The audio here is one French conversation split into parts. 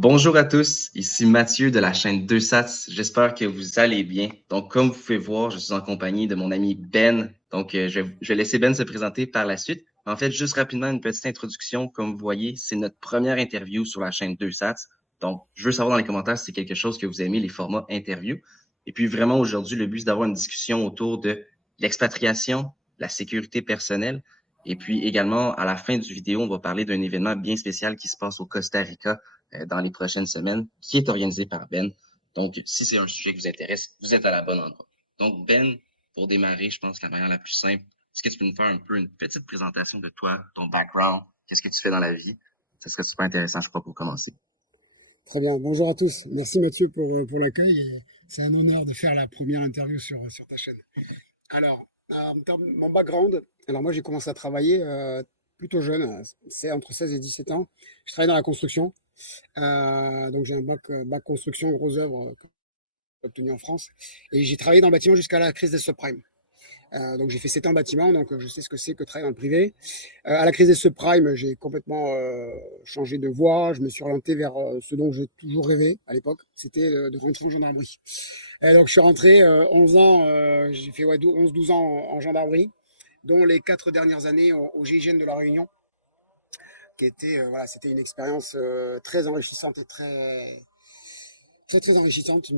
Bonjour à tous, ici Mathieu de la chaîne 2SATS. J'espère que vous allez bien. Donc, comme vous pouvez voir, je suis en compagnie de mon ami Ben. Donc, je vais laisser Ben se présenter par la suite. En fait, juste rapidement, une petite introduction. Comme vous voyez, c'est notre première interview sur la chaîne 2SATS. Donc, je veux savoir dans les commentaires si c'est quelque chose que vous aimez, les formats interview. Et puis, vraiment, aujourd'hui, le but, c'est d'avoir une discussion autour de l'expatriation, la sécurité personnelle. Et puis, également, à la fin du vidéo, on va parler d'un événement bien spécial qui se passe au Costa Rica dans les prochaines semaines, qui est organisé par Ben. Donc, si c'est un sujet qui vous intéresse, vous êtes à la bonne endroit. Donc, Ben, pour démarrer, je pense que la manière la plus simple, est-ce que tu peux nous faire un peu une petite présentation de toi, ton background, qu'est-ce que tu fais dans la vie? Ce serait super intéressant, je crois, pour commencer. Très bien. Bonjour à tous. Merci Mathieu pour l'accueil. C'est un honneur de faire la première interview sur ta chaîne. Alors, en termes de mon background, alors moi j'ai commencé à travailler plutôt jeune, c'est entre 16 et 17 ans. Je travaille dans la construction. Donc j'ai un bac construction, gros œuvre obtenu en France. Et j'ai travaillé dans le bâtiment jusqu'à la crise des subprimes. Donc j'ai fait 7 ans en bâtiment, donc je sais ce que c'est que travailler dans le privé. À la crise des subprimes, j'ai complètement changé de voie. Je me suis orienté vers ce dont j'ai toujours rêvé à l'époque, c'était de rentrer en gendarmerie. Donc je suis rentré 11 ans, j'ai fait 11-12 ans en gendarmerie, dont les 4 dernières années au GIGN de la Réunion, qui était, voilà, c'était une expérience très enrichissante et très enrichissante.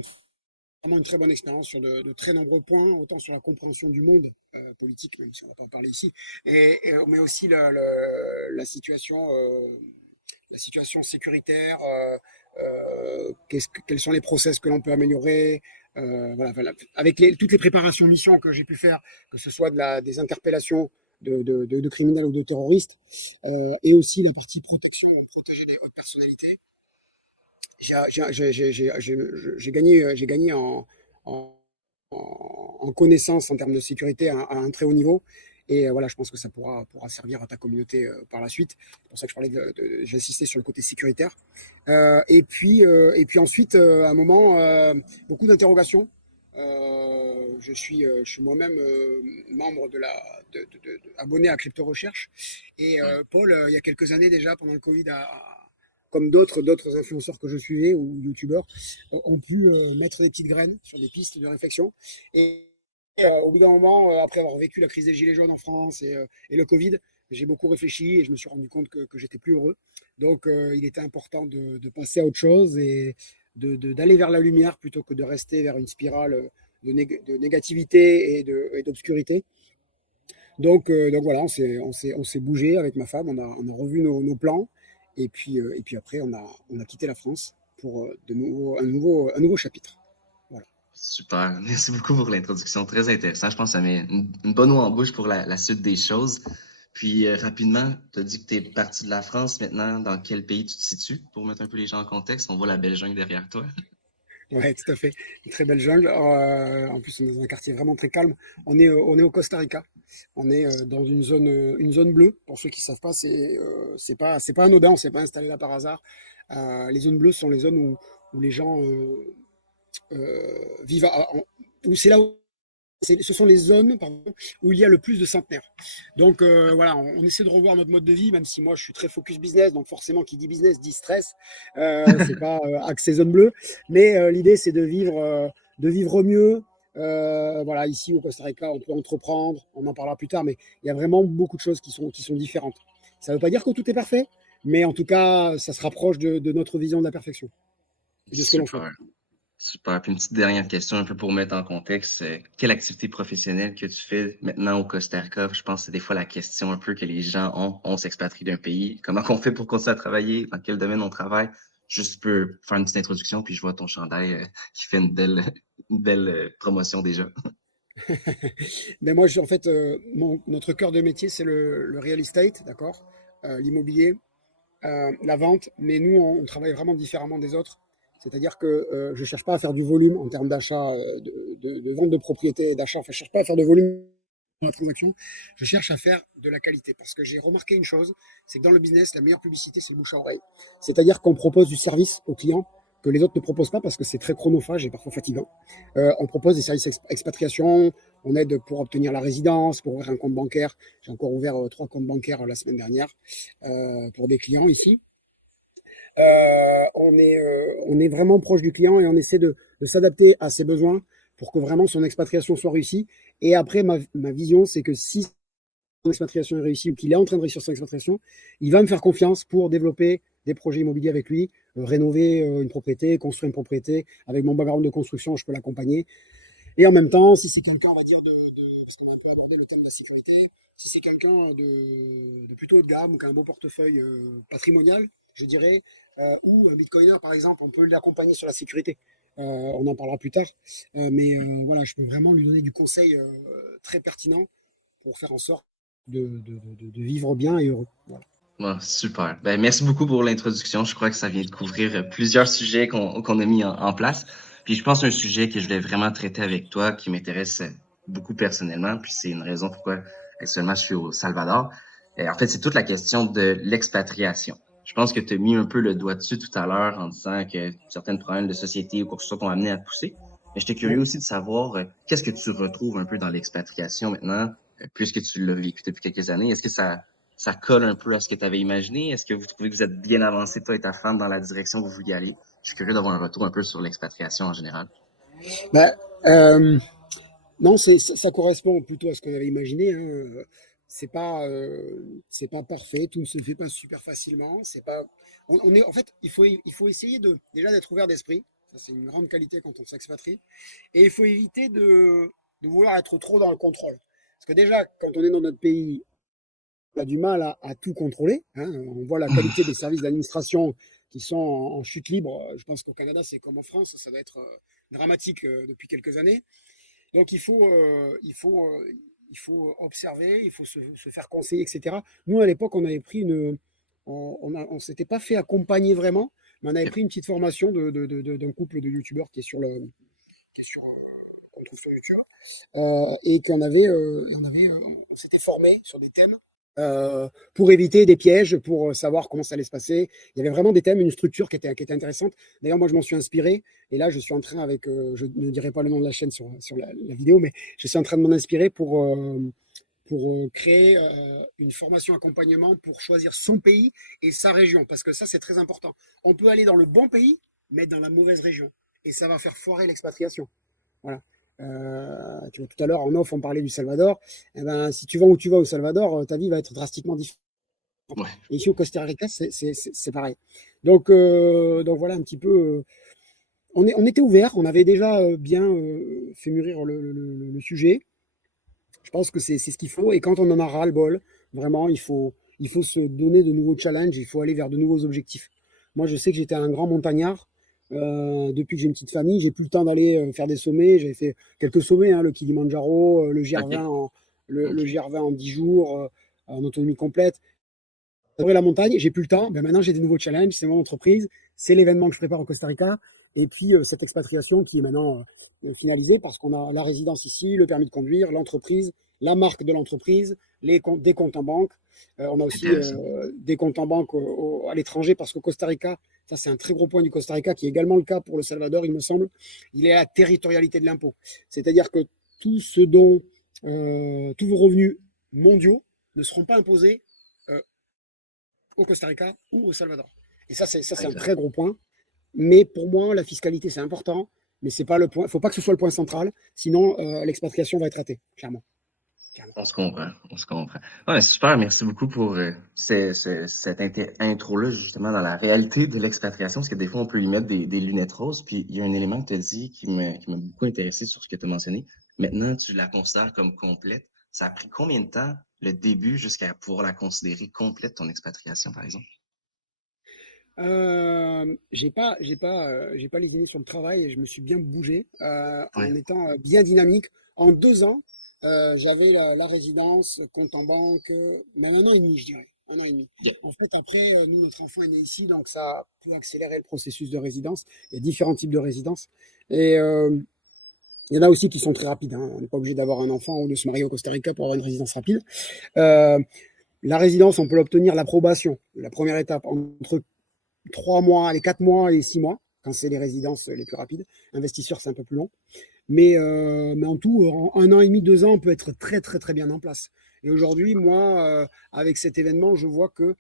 Vraiment une très bonne expérience sur de très nombreux points, autant sur la compréhension du monde politique, même si on ne va pas en parler ici, mais aussi la situation sécuritaire, quels sont les process que l'on peut améliorer, voilà. Avec toutes les préparations missions que j'ai pu faire, que ce soit des interpellations de criminels ou de terroristes, et aussi la partie protection, protéger les hautes personnalités. J'ai gagné en, en connaissance en termes de sécurité à un très haut niveau. Et voilà, je pense que ça pourra servir à ta communauté par la suite. C'est pour ça que je parlais j'ai insisté sur le côté sécuritaire. Et puis ensuite, à un moment, beaucoup d'interrogations. Je suis moi-même membre abonné à Crypto Recherche. Et Paul, il y a quelques années déjà, pendant le Covid, comme d'autres influenceurs que je suivais ou youtubeurs, ont pu mettre des petites graines sur des pistes de réflexion. Et au bout d'un moment, après avoir vécu la crise des Gilets jaunes en France et le Covid, j'ai beaucoup réfléchi et je me suis rendu compte que j'étais plus heureux. Donc, il était important de passer à autre chose et d'aller vers la lumière plutôt que de rester vers une spirale de négativité et d'obscurité. Donc voilà, on s'est bougé avec ma femme, on a revu nos plans et puis après on a quitté la France pour un nouveau chapitre. Voilà. Super. Merci beaucoup pour l'introduction. Très intéressant. Je pense que ça met une bonne eau en bouche pour la suite des choses. Puis, rapidement, tu as dit que tu es parti de la France. Maintenant, dans quel pays tu te situes? Pour mettre un peu les gens en contexte, on voit la belle jungle derrière toi. Ouais, tout à fait. Une très belle jungle. En plus, on est dans un quartier vraiment très calme. On est au Costa Rica. On est dans une zone bleue. Pour ceux qui savent pas, c'est pas anodin. On s'est pas installé là par hasard. Les zones bleues sont les zones où les gens vivent, où c'est là où ce sont les zones pardon, où il y a le plus de centenaires. Donc voilà, on essaie de revoir notre mode de vie, même si moi je suis très focus business, donc forcément qui dit business dit stress. C'est pas axé zone bleue, mais l'idée c'est de vivre mieux. Voilà, ici au Costa Rica, on peut entreprendre, on en parlera plus tard, mais il y a vraiment beaucoup de choses qui sont différentes. Ça ne veut pas dire que tout est parfait, mais en tout cas, ça se rapproche de notre vision de la perfection et de ce que l'on fait. Super. Super. Puis une petite dernière question, un peu pour mettre en contexte. Quelle activité professionnelle que tu fais maintenant au Costa Rica? Je pense que c'est des fois la question un peu que les gens ont. On s'expatrie d'un pays. Comment on fait pour continuer à travailler? Dans quel domaine on travaille? Juste, tu peux faire une petite introduction, puis je vois ton chandail qui fait une belle promotion déjà. Mais moi, en fait, notre cœur de métier, c'est le real estate, d'accord. L'immobilier, la vente, mais nous, on travaille vraiment différemment des autres. C'est-à-dire que je ne cherche pas à faire du volume en termes d'achat, de vente de propriété et d'achat. Enfin, je ne cherche pas à faire de volume dans la transaction. Je cherche à faire de la qualité. Parce que j'ai remarqué une chose, c'est que dans le business, la meilleure publicité, c'est le bouche à oreille. C'est-à-dire qu'on propose du service aux clients que les autres ne proposent pas parce que c'est très chronophage et parfois fatigant. On propose des services expatriation, on aide pour obtenir la résidence, pour ouvrir un compte bancaire. J'ai encore ouvert 3 comptes bancaires la semaine dernière pour des clients ici. On est vraiment proche du client et on essaie de s'adapter à ses besoins pour que vraiment son expatriation soit réussie. Et après, ma vision, c'est que si son expatriation est réussie ou qu'il est en train de réussir son expatriation, il va me faire confiance pour développer des projets immobiliers avec lui, rénover une propriété, construire une propriété. Avec mon background de construction, je peux l'accompagner. Et en même temps, si c'est quelqu'un, on va dire, parce qu'on va un peu aborder le thème de la sécurité, si c'est quelqu'un de plutôt haut de gamme, qui a un beau portefeuille patrimonial, je dirais, ou un bitcoiner par exemple, on peut l'accompagner sur la sécurité. On en parlera plus tard. Mais voilà, je peux vraiment lui donner du conseil très pertinent pour faire en sorte de vivre bien et heureux. Voilà. Bon, super. Ben, merci beaucoup pour l'introduction. Je crois que ça vient de couvrir plusieurs sujets qu'on a mis en place. Puis je pense un sujet que je voulais vraiment traiter avec toi, qui m'intéresse beaucoup personnellement. Puis c'est une raison pourquoi actuellement je suis au Salvador. Et en fait, c'est toute la question de l'expatriation. Je pense que tu as mis un peu le doigt dessus tout à l'heure en disant que certains problèmes de société ou quoi que ce soit t'ont amené à pousser. Mais j'étais curieux Ouais. aussi de savoir qu'est-ce que tu retrouves un peu dans l'expatriation maintenant, puisque tu l'as vécu depuis quelques années. Est-ce que ça colle un peu à ce que tu avais imaginé? Est-ce que vous trouvez que vous êtes bien avancé, toi et ta femme, dans la direction où vous vouliez aller? Je suis curieux d'avoir un retour un peu sur l'expatriation en général. Bah, non, ça correspond plutôt à ce qu'on avait imaginé. Hein. C'est pas parfait, tout ne se fait pas super facilement. C'est pas, on est, en fait, il faut essayer déjà d'être ouvert d'esprit. Ça, c'est une grande qualité quand on s'expatrie. Et il faut éviter de vouloir être trop dans le contrôle. Parce que déjà, quand on est dans notre pays, on a du mal à tout contrôler. Hein. On voit la qualité des services d'administration qui sont en chute libre. Je pense qu'au Canada, c'est comme en France, ça va être dramatique depuis quelques années. Donc il faut observer, il faut se faire conseiller, etc. Nous, à l'époque, on avait pris on s'était pas fait accompagner vraiment, mais on avait Ok, pris une petite formation d'un couple de youtubeurs qui est sur, qu'on trouve sur YouTube, et on s'était formé sur des thèmes pour éviter des pièges, pour savoir comment ça allait se passer. Il y avait vraiment des thèmes, une structure qui était intéressante. D'ailleurs, moi, je m'en suis inspiré. Et là, je suis en train je ne dirai pas le nom de la chaîne sur la vidéo, mais je suis en train de m'en inspirer pour créer une formation accompagnement pour choisir son pays et sa région. Parce que ça, c'est très important. On peut aller dans le bon pays, mais dans la mauvaise région. Et ça va faire foirer l'expatriation. Voilà. Tu vois, tout à l'heure, en off, on parlait du Salvador. Eh ben, si tu vas où tu vas au Salvador, ta vie va être drastiquement différente. ouais, Et ici au Costa Rica, c'est pareil. Donc voilà un petit peu. On était ouvert, on avait déjà bien fait mûrir le sujet. Je pense que c'est ce qu'il faut. Et quand on en a ras-le-bol, vraiment, il faut se donner de nouveaux challenges, il faut aller vers de nouveaux objectifs. Moi, je sais que j'étais un grand montagnard. Depuis que j'ai une petite famille, j'ai plus le temps d'aller faire des sommets. J'avais fait quelques sommets, hein, le Kilimanjaro, ok, Le ok. GR20 en 10 jours, en autonomie complète. J'adorais la montagne, j'ai plus le temps. Ben maintenant, j'ai des nouveaux challenges. C'est mon entreprise, c'est l'événement que je prépare au Costa Rica. Et puis, cette expatriation qui est maintenant finalisée parce qu'on a la résidence ici, le permis de conduire, l'entreprise, la marque de l'entreprise, des comptes en banque. On a aussi Intéressant. des comptes en banque à l'étranger parce qu'au Costa Rica, ça c'est un très gros point du Costa Rica qui est également le cas pour le Salvador, il me semble. Il est à la territorialité de l'impôt. C'est-à-dire que tous vos revenus mondiaux ne seront pas imposés euh, au Costa Rica ou au Salvador. Et c'est un Exact. très gros point. Mais pour moi, la fiscalité, c'est important, mais c'est pas le point. Il ne faut pas que ce soit le point central, sinon l'expatriation va être ratée, clairement. Clairement. On se comprend, on se comprend. Ouais, super, merci beaucoup pour cette intro-là, justement, dans la réalité de l'expatriation, parce que des fois, on peut y mettre des lunettes roses. Puis, il y a un élément que tu as dit qui m'a beaucoup intéressé sur ce que tu as mentionné. Maintenant, tu la considères comme complète. Ça a pris combien de temps, le début, jusqu'à pouvoir la considérer complète, ton expatriation, par exemple? J'ai pas lésiné sur le travail et je me suis bien bougé Ouais, en étant bien dynamique. En 2 ans, j'avais la résidence, compte en banque, même 1 an et demi, je dirais. 1 an et demi. yeah, En fait, après, nous, notre enfant est né ici, donc ça a pu accélérer le processus de résidence. Il y a différents types de résidences. Et il y en a aussi qui sont très rapides. Hein. On n'est pas obligé d'avoir un enfant ou de se marier au Costa Rica pour avoir une résidence rapide. Euh, la résidence, on peut l'obtenir, l'approbation, la première étape, entre 3 mois, les 4 mois et 6 mois, quand c'est les résidences les plus rapides. Investisseurs, c'est un peu plus long. Mais en tout, en 1 an et demi, 2 ans, on peut être très, très, très bien en place. Et aujourd'hui, moi, avec cet événement, je vois que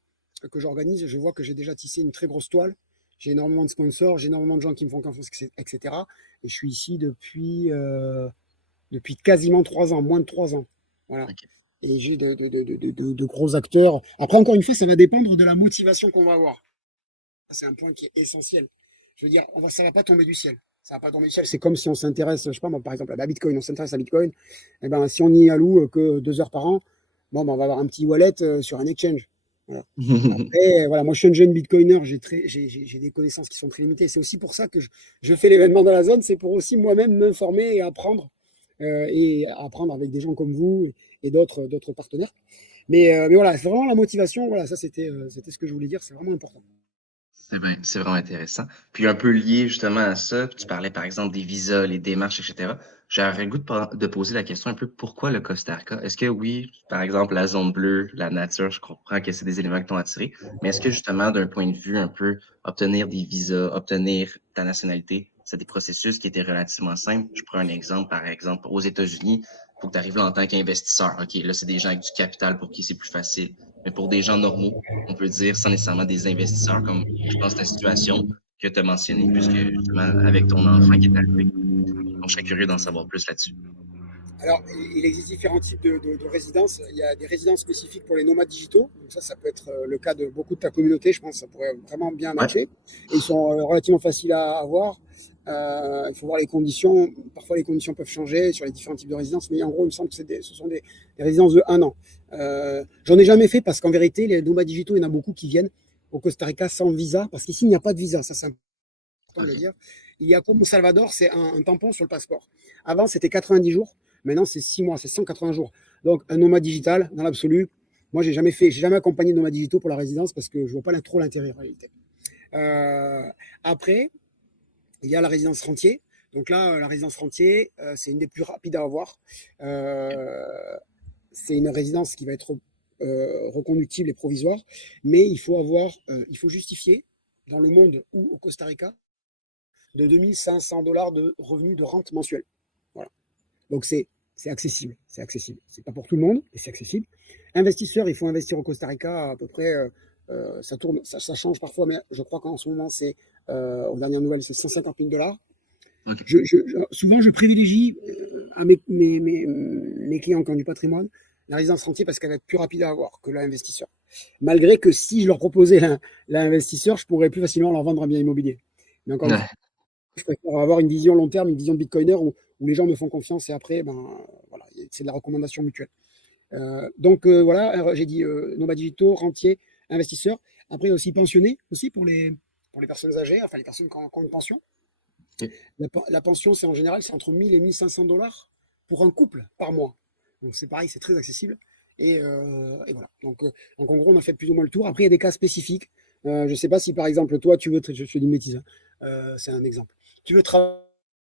que j'organise, je vois que j'ai déjà tissé une très grosse toile. J'ai énormément de sponsors, j'ai énormément de gens qui me font confiance, etc. Et je suis ici depuis quasiment 3 ans, moins de 3 ans. Voilà. OK. Et j'ai de gros acteurs. Après, encore une fois, ça va dépendre de la motivation qu'on va avoir. C'est un point qui est essentiel. Je veux dire, ça ne va pas tomber du ciel. Ça va pas tomber du ciel. C'est comme si on s'intéresse, je sais pas moi, par exemple, à la Bitcoin. On s'intéresse à Bitcoin. Eh ben, si on y alloue que 2 heures par an, bon, ben, on va avoir un petit wallet sur un exchange. Voilà. Après, voilà, moi je suis un jeune bitcoiner, j'ai des connaissances qui sont très limitées. C'est aussi pour ça que je fais l'événement dans la zone, c'est pour aussi moi-même m'informer et apprendre avec des gens comme vous et d'autres partenaires. Mais voilà, c'est vraiment la motivation. Voilà, ça c'était ce que je voulais dire, c'est vraiment important. C'est vraiment intéressant. Puis un peu lié justement à ça, tu parlais par exemple des visas, les démarches, etc. J'avais le goût de poser la question un peu pourquoi le Costa Rica? Est-ce que oui, par exemple, la zone bleue, la nature, je comprends que c'est des éléments qui t'ont attiré, mais est-ce que justement, d'un point de vue un peu obtenir des visas, obtenir ta nationalité, c'est des processus qui étaient relativement simples? Je prends un exemple, par exemple, aux États-Unis, il faut que tu arrives là en tant qu'investisseur. OK, là, c'est des gens avec du capital pour qui c'est plus facile. Mais pour des gens normaux, on peut dire sans nécessairement des investisseurs, comme je pense la situation que tu as mentionnée, puisque justement, avec ton enfant qui est arrivé. Donc, je serais curieux d'en savoir plus là-dessus. Alors, il existe différents types de résidences. Il y a des résidences spécifiques pour les nomades digitaux. Donc ça peut être le cas de beaucoup de ta communauté. Je pense que ça pourrait vraiment bien Ouais. matcher. Et ils sont relativement faciles à avoir. Il faut voir les conditions. Parfois, les conditions peuvent changer sur les différents types de résidences. Mais en gros, il me semble que ce sont des résidences de 1 an. J'en ai jamais fait parce qu'en vérité, les nomades digitaux, il y en a beaucoup qui viennent au Costa Rica sans visa. Parce qu'ici, il n'y a pas de visa. Ça, c'est important de le OK. dire. Il y a comme au Salvador, c'est un tampon sur le passeport. Avant, c'était 90 jours. Maintenant, c'est 6 mois, c'est 180 jours. Donc, un nomade digital, dans l'absolu, moi, j'ai jamais accompagné de nomades digitaux pour la résidence parce que je vois pas trop l'intérêt en réalité. Euh, Après, il y a la résidence rentier. Donc là, la résidence rentier, c'est une des plus rapides à avoir. Euh, c'est une résidence qui va être reconductible et provisoire, mais il faut justifier dans le monde ou au Costa Rica de 2 500 $ de revenus de rente mensuelle. Voilà. Donc c'est accessible. C'est accessible. C'est pas pour tout le monde, mais c'est accessible. Investisseurs, il faut investir au Costa Rica à peu près. Ça tourne, ça change parfois, mais je crois qu'en ce moment, aux dernières nouvelles, c'est 150 000 $. OK. Souvent, je privilégie à mes clients qui ont du patrimoine la résidence rentier parce qu'elle va être plus rapide à avoir que l'investisseur. Malgré que si je leur proposais l'investisseur, je pourrais plus facilement leur vendre un bien immobilier. Mais encore une fois, Ouais. je préfère avoir une vision long terme, une vision de bitcoiner où les gens me font confiance et après, ben, voilà, c'est de la recommandation mutuelle. Donc voilà, j'ai dit nomades digitaux, rentiers, investisseurs. Après, il y a aussi pensionnés aussi pour les personnes âgées, enfin les personnes qui ont une pension. OK. La pension, c'est en général, c'est entre 1000 et 1500 $ pour un couple par mois. Donc c'est pareil, c'est très accessible. Et voilà. Donc en gros, on a fait plus ou moins le tour. Après, il y a des cas spécifiques. Je ne sais pas si par exemple, toi, je te dis une bêtise, hein. C'est un exemple. Tu veux travailler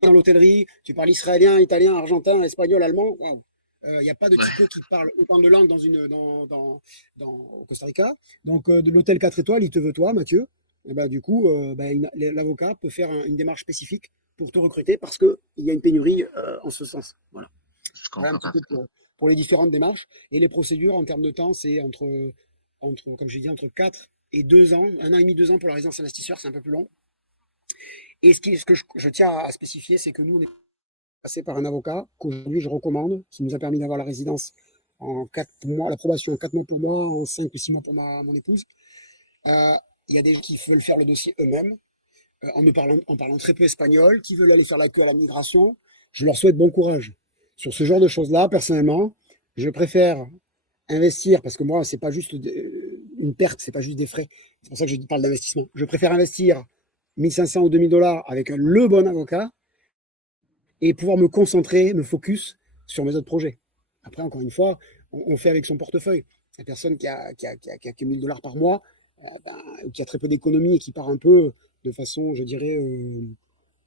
dans l'hôtellerie, tu parles israélien, italien, argentin, espagnol, allemand. Il n'y a pas de Ouais. type qui parle autant de langues au Costa Rica. Donc, de l'hôtel 4 étoiles, il te veut toi, Mathieu. Et ben, du coup, l'avocat peut faire une démarche spécifique pour te recruter parce qu'il y a une pénurie en ce sens. Voilà. Je Voilà un comprends petit peu parfaitement. pour les différentes démarches. Et les procédures en termes de temps, c'est comme j'ai dit, entre 4 et 2 ans, 1 an et demi, 2 ans pour la résidence investisseur, c'est un peu plus long. Et ce que je tiens à spécifier, c'est que nous, on est passé par un avocat qu'aujourd'hui je recommande, qui nous a permis d'avoir la résidence en 4 mois, l'approbation en 4 mois pour moi, en 5 ou 6 mois pour mon épouse. Euh, Il y a des gens qui veulent faire le dossier eux-mêmes, en parlant très peu espagnol, qui veulent aller faire la queue à la migration. Je leur souhaite bon courage. Sur ce genre de choses-là, personnellement, je préfère investir, parce que moi, c'est pas juste une perte, c'est pas juste des frais. C'est pour ça que je parle d'investissement. Je préfère investir 1500 ou 2000 $ avec le bon avocat et pouvoir me concentrer, me focus sur mes autres projets. Après, encore une fois, on fait avec son portefeuille. La personne qui a que 1000 $ par mois, qui a très peu d'économies et qui part un peu de façon, je dirais,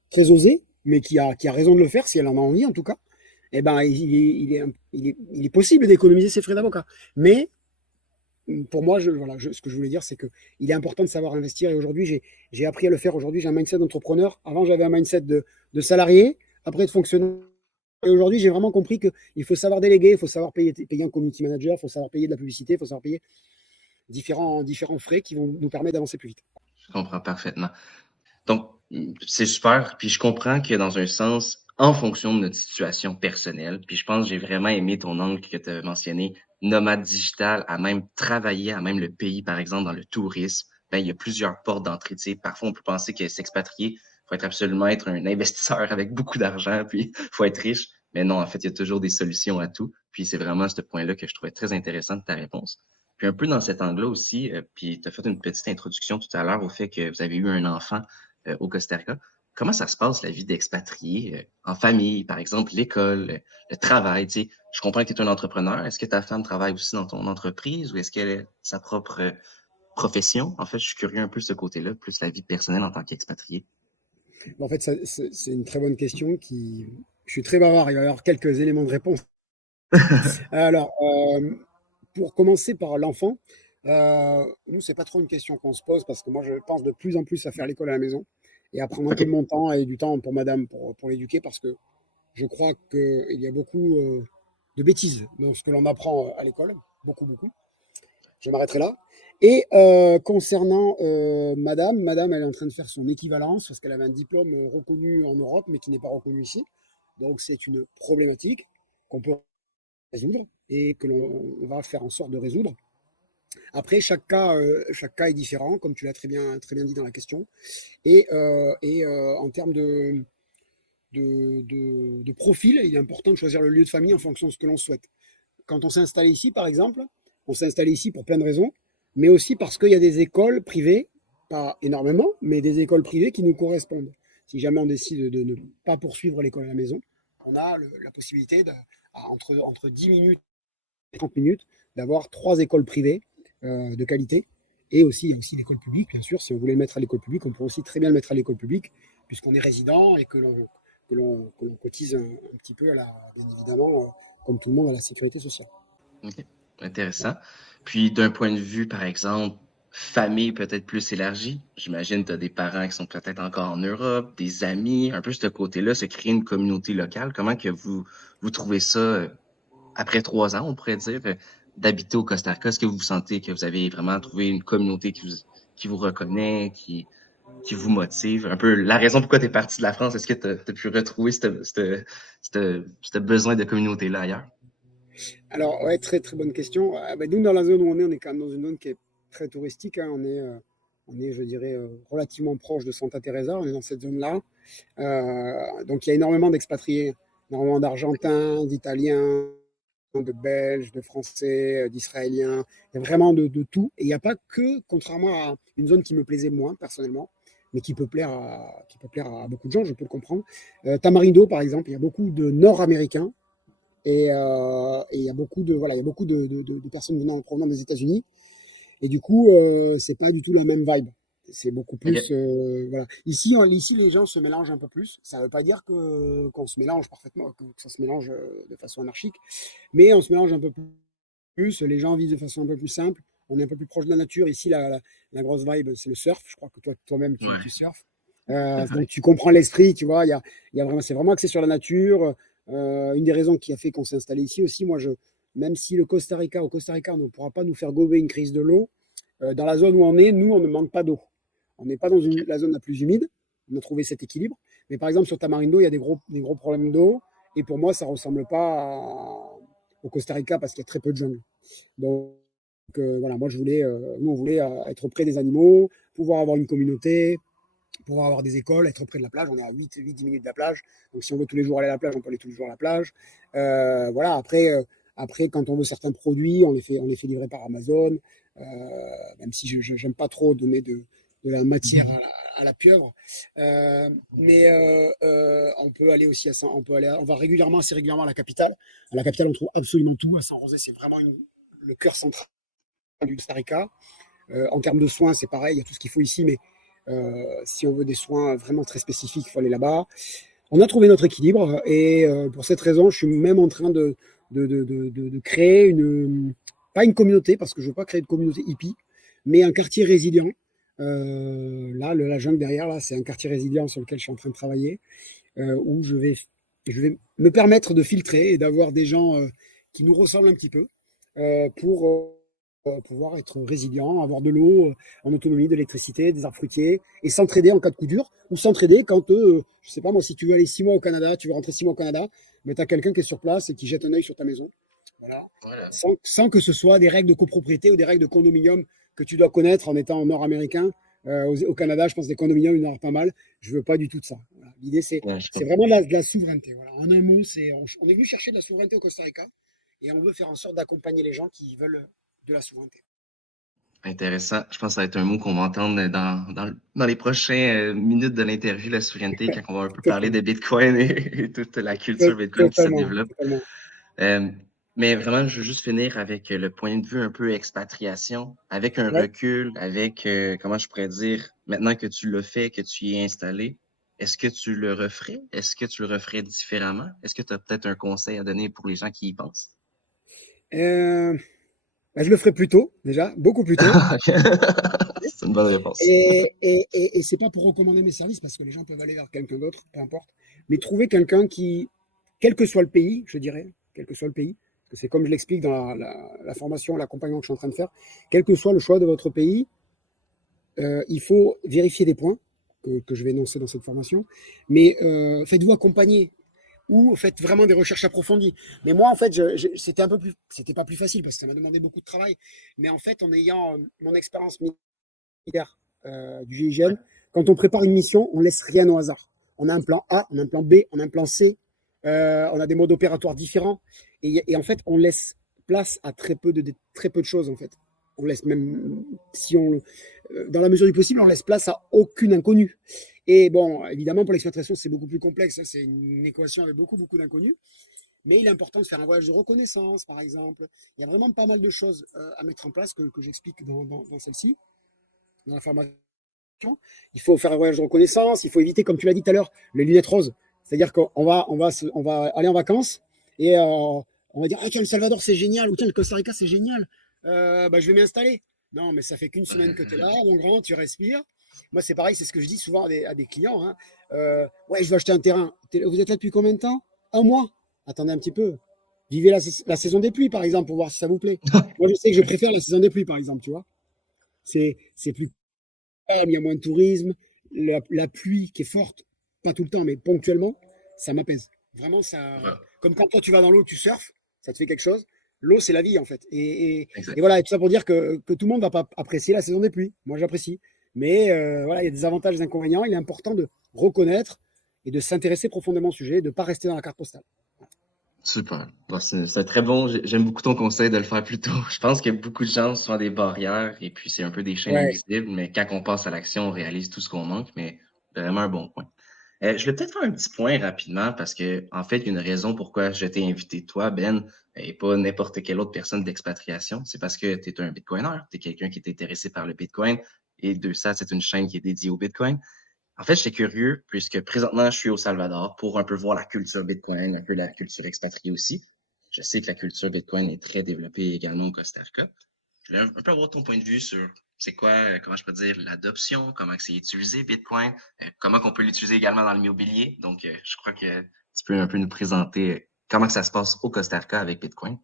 très osée, mais qui a raison de le faire, si elle en a envie en tout cas, eh ben, il est possible d'économiser ses frais d'avocat. Mais pour moi, ce que je voulais dire, c'est qu'il est important de savoir investir. Et aujourd'hui, j'ai appris à le faire. Aujourd'hui, j'ai un mindset d'entrepreneur. Avant, j'avais un mindset de salarié, après de fonctionnaire. Et aujourd'hui, j'ai vraiment compris qu'il faut savoir déléguer, il faut savoir payer un community manager, il faut savoir payer de la publicité, il faut savoir payer. différents frais qui vont nous permettre d'avancer plus vite. Je comprends parfaitement. Donc, c'est super. Puis je comprends que dans un sens, en fonction de notre situation personnelle, puis je pense que j'ai vraiment aimé ton angle que tu as mentionné, nomade digital, à même travailler, à même le pays, par exemple, dans le tourisme, ben, il y a plusieurs portes d'entrée. Tu sais, parfois, on peut penser que s'expatrier, faut être absolument être un investisseur avec beaucoup d'argent, puis faut être riche. Mais non, en fait, il y a toujours des solutions à tout. Puis c'est vraiment à ce point-là que je trouvais très intéressant de ta réponse. Puis un peu dans cet angle-là aussi, puis tu as fait une petite introduction tout à l'heure au fait que vous avez eu un enfant au Costa Rica. Comment ça se passe, la vie d'expatrié, en famille, par exemple, l'école, le travail, tu sais? Je comprends que tu es un entrepreneur. Est-ce que ta femme travaille aussi dans ton entreprise ou est-ce qu'elle a sa propre profession? En fait, je suis curieux un peu de ce côté-là, plus la vie personnelle en tant qu'expatrié. En fait, c'est une très bonne question je suis très bavard, il va y avoir quelques éléments de réponse. Alors, pour commencer par l'enfant, nous, c'est pas trop une question qu'on se pose parce que moi, je pense de plus en plus à faire l'école à la maison et à prendre un peu de OK. mon temps et du temps pour madame pour l'éduquer parce que je crois qu'il y a beaucoup de bêtises dans ce que l'on apprend à l'école, beaucoup, beaucoup. Je m'arrêterai là. Et concernant madame, elle est en train de faire son équivalence parce qu'elle avait un diplôme reconnu en Europe mais qui n'est pas reconnu ici. Donc, c'est une problématique qu'on peut résoudre et que l'on va faire en sorte de résoudre. Après, chaque cas est différent, comme tu l'as très bien dit dans la question. En termes de profil, il est important de choisir le lieu de famille en fonction de ce que l'on souhaite. Quand on s'est installé ici, par exemple, on s'est installé ici pour plein de raisons, mais aussi parce qu'il y a des écoles privées, pas énormément, mais des écoles privées qui nous correspondent. Si jamais on décide de ne pas poursuivre l'école à la maison, on a la possibilité entre 10 minutes 30 minutes, d'avoir 3 écoles privées de qualité. Et aussi, il y a aussi l'école publique, bien sûr. Si on voulait le mettre à l'école publique, on peut aussi très bien le mettre à l'école publique, puisqu'on est résident et que l'on cotise un petit peu, bien évidemment, comme tout le monde, à la sécurité sociale. OK. Intéressant. Puis d'un point de vue, par exemple, famille peut-être plus élargie, j'imagine tu as des parents qui sont peut-être encore en Europe, des amis, un peu ce côté-là, se créer une communauté locale. Comment que vous trouvez ça après 3 ans, on pourrait dire, d'habiter au Costa Rica? Est-ce que vous sentez que vous avez vraiment trouvé une communauté qui vous reconnaît, qui vous motive? Un peu la raison pourquoi tu es parti de la France, est-ce que tu as pu retrouver ce besoin de communauté-là ailleurs? Alors, ouais, très très bonne question. Nous, dans la zone où on est quand même dans une zone qui est très touristique. Hein. On est, je dirais, relativement proche de Santa Teresa. On est dans cette zone-là. Donc, il y a énormément d'expatriés, énormément d'Argentins, d'Italiens, de Belges, de Français, d'Israéliens. Il y a vraiment de tout. Et il n'y a pas que, contrairement à une zone qui me plaisait moins personnellement, mais qui peut plaire à beaucoup de gens, je peux le comprendre. Tamarindo, par exemple, il y a beaucoup de Nord-Américains et il y a beaucoup voilà, il y a beaucoup de personnes venant provenant des États-Unis. Et du coup, c'est pas du tout la même vibe. C'est beaucoup plus. OK. Voilà. Ici, les gens se mélangent un peu plus. Ça ne veut pas dire qu'on se mélange parfaitement, que ça se mélange de façon anarchique, mais on se mélange un peu plus. Les gens vivent de façon un peu plus simple. On est un peu plus proche de la nature. Ici, la grosse vibe, c'est le surf. Je crois que toi-même, tu Ouais, surfes. tout à fait. Donc, tu comprends l'esprit, tu vois. C'est vraiment axé sur la nature. Une des raisons qui a fait qu'on s'est installé ici aussi, même si au Costa Rica, on ne pourra pas nous faire gober une crise de l'eau, dans la zone où on est, nous, on ne manque pas d'eau. On n'est pas dans OK. la zone la plus humide. On a trouvé cet équilibre. Mais par exemple, sur Tamarindo, il y a des gros problèmes d'eau. Et pour moi, ça ne ressemble pas au Costa Rica parce qu'il y a très peu de jungle. Donc, voilà, nous, on voulait être près des animaux, pouvoir avoir une communauté, pouvoir avoir des écoles, être près de la plage. On est à 8-10 minutes de la plage. Donc, si on veut tous les jours aller à la plage, on peut aller tous les jours à la plage. Voilà, après, quand on veut certains produits, on les fait livrer par Amazon. Euh, Même si je n'aime pas trop donner de la matière à la pieuvre. On peut aller aussi on va assez régulièrement à la capitale. À la capitale, on trouve absolument tout. À San José, c'est vraiment le cœur central du Costa Rica. En termes de soins, c'est pareil, il y a tout ce qu'il faut ici, mais si on veut des soins vraiment très spécifiques, il faut aller là-bas. On a trouvé notre équilibre et pour cette raison, je suis même en train de créer pas une communauté, parce que je ne veux pas créer de communauté hippie, mais un quartier résilient. La jungle derrière, là, c'est un quartier résilient sur lequel je suis en train de travailler, où je vais me permettre de filtrer et d'avoir des gens qui nous ressemblent un petit peu pour pouvoir être résilient, avoir de l'eau en autonomie, de l'électricité, des arbres fruitiers, et s'entraider en cas de coup dur, ou s'entraider quand, je sais pas moi, si tu veux aller 6 mois au Canada, tu veux rentrer 6 mois au Canada, mais tu as quelqu'un qui est sur place et qui jette un œil sur ta maison. Voilà. Voilà. Sans que ce soit des règles de copropriété ou des règles de condominium que tu dois connaître en étant nord-américain. Au Canada, je pense que des condominiums, il y en a pas mal. Je veux pas du tout de ça. Voilà. L'idée, Ouais, je c'est comprends. vraiment de la souveraineté. Voilà. En un mot, on est venu chercher de la souveraineté au Costa Rica et on veut faire en sorte d'accompagner les gens qui veulent de la souveraineté. Intéressant. Je pense que ça va être un mot qu'on va entendre dans les prochaines minutes de l'interview, la souveraineté, quand on va un peu parler de Totalement. Bitcoin et toute la culture Bitcoin qui se Totalement. développe. Totalement. Euh, mais vraiment, je veux juste finir avec le point de vue un peu expatriation, avec un Ouais. recul, avec, comment je pourrais dire, maintenant que tu l'as fait, que tu y es installé, est-ce que tu le referais? Est-ce que tu le referais différemment? Est-ce que tu as peut-être un conseil à donner pour les gens qui y pensent? Euh, Bah, je le ferai plus tôt, déjà, beaucoup plus tôt. C'est une bonne réponse. Et c'est pas pour recommander mes services, parce que les gens peuvent aller vers quelqu'un d'autre, peu importe. Mais trouver quelqu'un qui, quel que soit le pays, je dirais, quel que soit le pays, parce que c'est comme je l'explique dans la formation, l'accompagnement que je suis en train de faire, quel que soit le choix de votre pays, il faut vérifier des points que je vais énoncer dans cette formation, mais faites-vous accompagner ou faites vraiment des recherches approfondies. Mais moi, en fait, c'était un peu plus, c'était pas plus facile parce que ça m'a demandé beaucoup de travail. Mais en fait, en ayant mon expérience militaire du Ouais. GIGN, quand on prépare une mission, on laisse rien au hasard. On a un plan A, on a un plan B, on a un plan C, on a des modes opératoires différents. Et en fait, on laisse place à très peu de choses, en fait. On laisse même, si on, dans la mesure du possible, on laisse place à aucune inconnue. Et bon, évidemment, pour l'exploitation, c'est beaucoup plus complexe. Hein. C'est une équation avec beaucoup d'inconnus. Mais il est important de faire un voyage de reconnaissance, par exemple. Il y a vraiment pas mal de choses à mettre en place que j'explique dans celle-ci, dans la formation. Il faut faire un voyage de reconnaissance. Il faut éviter, comme tu l'as dit tout à l'heure, les lunettes roses. C'est-à-dire on va aller en vacances et on va dire ah, tiens, le Salvador, c'est génial. Ou tiens, le Costa Rica, c'est génial. Bah, je vais m'installer. Non, mais ça fait qu'une semaine que tu es là, mon grand, tu respires. Moi, c'est pareil, c'est ce que je dis souvent à des clients. Hein. Ouais, je veux acheter un terrain. Vous êtes là depuis combien de temps? Un mois. Attendez un petit peu. Vivez la saison des pluies, par exemple, pour voir si ça vous plaît. Moi, je sais que je préfère la saison des pluies, par exemple, tu vois. C'est plus calme, il y a moins de tourisme. La pluie qui est forte, pas tout le temps, mais ponctuellement, ça m'apaise. Vraiment, Ouais. comme quand toi tu vas dans l'eau, tu surfes, ça te fait quelque chose. L'eau, c'est la vie, en fait. Et Exact. voilà, et tout ça pour dire que tout le monde ne va pas apprécier la saison des pluies. Moi, j'apprécie. Mais voilà, il y a des avantages et des inconvénients. Il est important de reconnaître et de s'intéresser profondément au sujet, de ne pas rester dans la carte postale. Super. Bon, c'est très bon. J'aime beaucoup ton conseil de le faire plus tôt. Je pense que beaucoup de gens sont à des barrières et puis c'est un peu des chaînes Ouais. invisibles, mais quand on passe à l'action, on réalise tout ce qu'on manque, mais vraiment un bon point. Je vais peut-être faire un petit point rapidement parce que, en fait, il y a une raison pourquoi je t'ai invité, toi, Ben, et pas n'importe quelle autre personne d'expatriation. C'est parce que tu es un Bitcoiner, tu es quelqu'un qui est intéressé par le Bitcoin et de ça, c'est une chaîne qui est dédiée au Bitcoin. En fait, j'étais curieux puisque présentement, je suis au Salvador pour un peu voir la culture Bitcoin, un peu la culture expatriée aussi. Je sais que la culture Bitcoin est très développée également au Costa Rica. Je voulais un peu avoir ton point de vue sur c'est quoi, comment je peux dire, l'adoption, comment c'est utilisé Bitcoin, comment on peut l'utiliser également dans l'immobilier. Donc, je crois que tu peux un peu nous présenter comment que ça se passe au Costa Rica avec Bitcoin.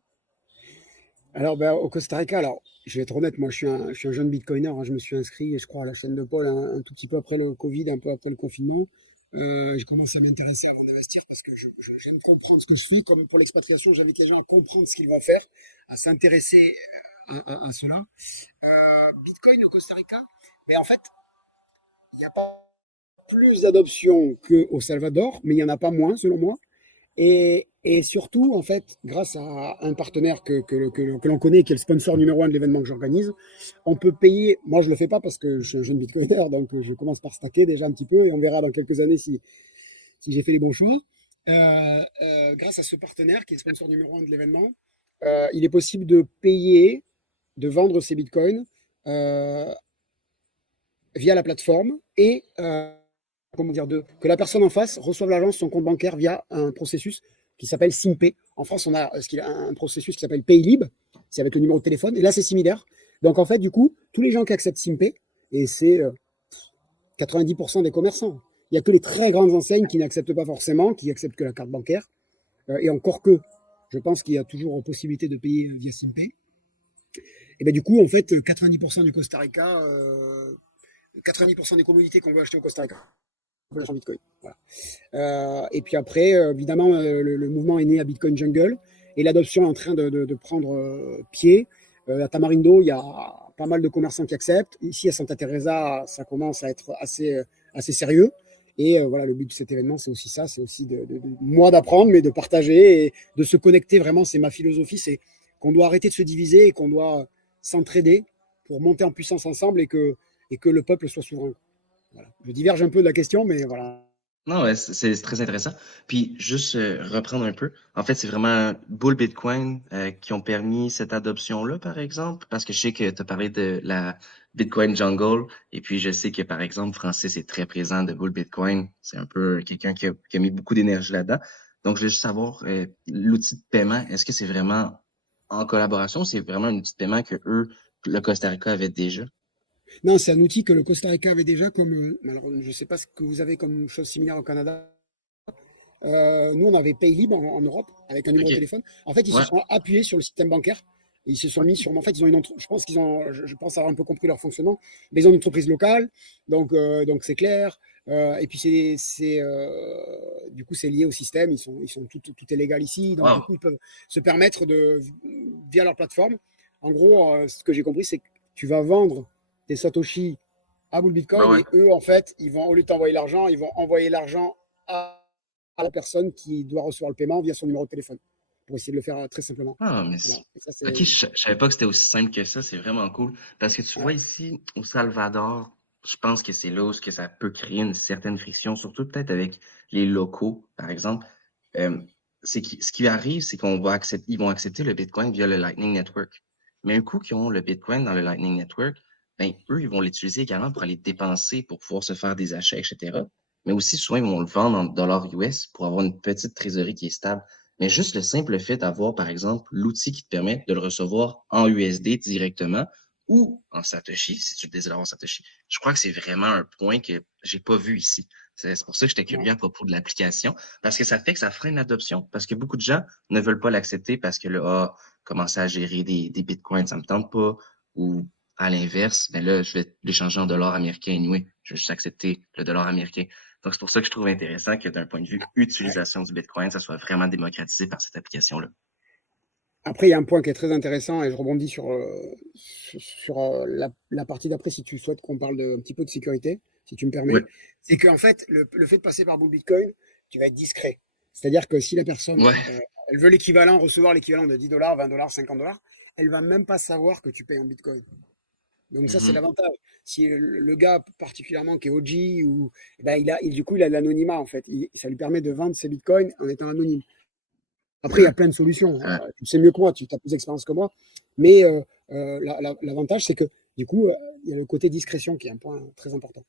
Alors, ben, au Costa Rica, alors, je vais être honnête, moi, je suis un jeune bitcoiner. Hein, je me suis inscrit, je crois, à la chaîne de Paul un tout petit peu après le Covid, un peu après le confinement. J'ai commencé à m'intéresser avant d'investir parce que j'aime comprendre ce que je fais. Comme pour l'expatriation, j'invite les gens à comprendre ce qu'ils vont faire, à s'intéresser à cela. Bitcoin au Costa Rica, mais en fait, il n'y a pas plus d'adoption qu'au Salvador, mais il n'y en a pas moins, selon moi. Et surtout, en fait, grâce à un partenaire que l'on connaît, qui est le sponsor numéro un de l'événement que j'organise, on peut payer. Moi, je ne le fais pas parce que je suis un jeune bitcoiner, donc je commence par stacker déjà un petit peu et on verra dans quelques années si j'ai fait les bons choix. Grâce à ce partenaire qui est le sponsor numéro un de l'événement, il est possible de payer, de vendre ses bitcoins euh, via la plateforme et comment dire, que la personne en face reçoive l'argent sur son compte bancaire via un processus qui s'appelle SIMPay. En France, on a un processus qui s'appelle Paylib, c'est avec le numéro de téléphone, et là, c'est similaire. Donc, en fait, du coup, tous les gens qui acceptent SIMPay, et c'est 90% des commerçants, il n'y a que les très grandes enseignes qui n'acceptent pas forcément, qui acceptent que la carte bancaire, et encore que, je pense qu'il y a toujours possibilité de payer via SIMPay. Et ben du coup, en fait, 90% du Costa Rica, 90% des commodités qu'on veut acheter au Costa Rica, on peut acheter en Bitcoin. Voilà. Et puis après, évidemment, le mouvement est né à Bitcoin Jungle et l'adoption est en train de prendre pied. À Tamarindo, il y a pas mal de commerçants qui acceptent. Ici, à Santa Teresa, ça commence à être assez sérieux. Et voilà, le but de cet événement, c'est aussi ça, c'est aussi moi d'apprendre, mais de partager et de se connecter vraiment. C'est ma philosophie, c'est qu'on doit arrêter de se diviser et qu'on doit s'entraider pour monter en puissance ensemble et que le peuple soit souverain. Voilà. Je diverge un peu de la question, mais voilà. Non, ouais, c'est très intéressant. Puis juste reprendre un peu, en fait, c'est vraiment Bull Bitcoin qui ont permis cette adoption-là, par exemple, parce que je sais que tu as parlé de la Bitcoin Jungle, et puis je sais que, par exemple, Francis est très présent de Bull Bitcoin. C'est un peu quelqu'un qui a mis beaucoup d'énergie là-dedans. Donc, je veux juste savoir, l'outil de paiement, est-ce que c'est vraiment en collaboration ou c'est vraiment un outil de paiement que eux, le Costa Rica avait déjà? Non, c'est un outil que le Costa Rica avait déjà comme. Je ne sais pas ce que vous avez comme chose similaire au Canada. Nous, on avait Paylib en Europe avec un numéro de OK. téléphone. En fait, ils se Ouais. sont appuyés sur le système bancaire. Et ils se sont mis OK. sur. En fait, ils ont je pense qu'ils ont. Je pense avoir un peu compris leur fonctionnement. Mais ils ont une entreprise locale, donc c'est clair. Et puis du coup, c'est lié au système. Tout est légal ici. Donc du Wow. coup, ils peuvent se permettre via leur plateforme. En gros, ce que j'ai compris, c'est que tu vas vendre tes satoshi à Bull Ouais, Bitcoin ouais. et eux, en fait, ils vont, au lieu de t'envoyer l'argent, ils vont envoyer l'argent à la personne qui doit recevoir le paiement via son numéro de téléphone pour essayer de le faire très simplement. Ah, Voilà. Et ça, OK, c'est. je savais pas que c'était aussi simple que ça, c'est vraiment cool. Parce que tu vois Ouais. ici, au Salvador, je pense que c'est là où que ça peut créer une certaine friction, surtout peut-être avec les locaux, par exemple. Euh, ce qui arrive, c'est ils vont accepter le Bitcoin via le Lightning Network. Mais un coup qu'ils ont le Bitcoin dans le Lightning Network, ben, eux, ils vont l'utiliser également pour aller dépenser, pour pouvoir se faire des achats, etc. Mais aussi, souvent, ils vont le vendre en dollars US pour avoir une petite trésorerie qui est stable. Mais juste le simple fait d'avoir, par exemple, l'outil qui te permet de le recevoir en USD directement ou en Satoshi, si tu le désires avoir en Satoshi. Je crois que c'est vraiment un point que j'ai pas vu ici. C'est pour ça que j'étais Non. curieux à propos de l'application, parce que ça fait que ça freine l'adoption, parce que beaucoup de gens ne veulent pas l'accepter parce que là, commencer à gérer des bitcoins, ça me tente pas, ou à l'inverse, ben là, je vais l'échanger en dollars américains anyway. Je vais juste accepter le dollar américain. Donc, c'est pour ça que je trouve intéressant que d'un point de vue Ouais. utilisation du Bitcoin, ça soit vraiment démocratisé par cette application-là. Après, il y a un point qui est très intéressant et je rebondis sur la partie d'après si tu souhaites qu'on parle un petit peu de sécurité, si tu me Oui. permets. C'est qu'en fait, le fait de passer par Bull Bitcoin, tu vas être discret. C'est-à-dire que si la personne, Ouais. elle veut l'équivalent, recevoir l'équivalent de 10 dollars, 20 dollars, 50 dollars, elle va même pas savoir que tu payes en Bitcoin. Donc ça, c'est Mhm. l'avantage. Si le gars particulièrement qui est OG, eh ben, du coup, il a de l'anonymat en fait. Ça lui permet de vendre ses bitcoins en étant anonyme. C'est Après, il y vrai. a plein de solutions. C'est vrai. Tu sais mieux que moi, tu as plus d'expérience que moi. Mais l'avantage, c'est que du coup, il y a le côté discrétion qui est un point très important.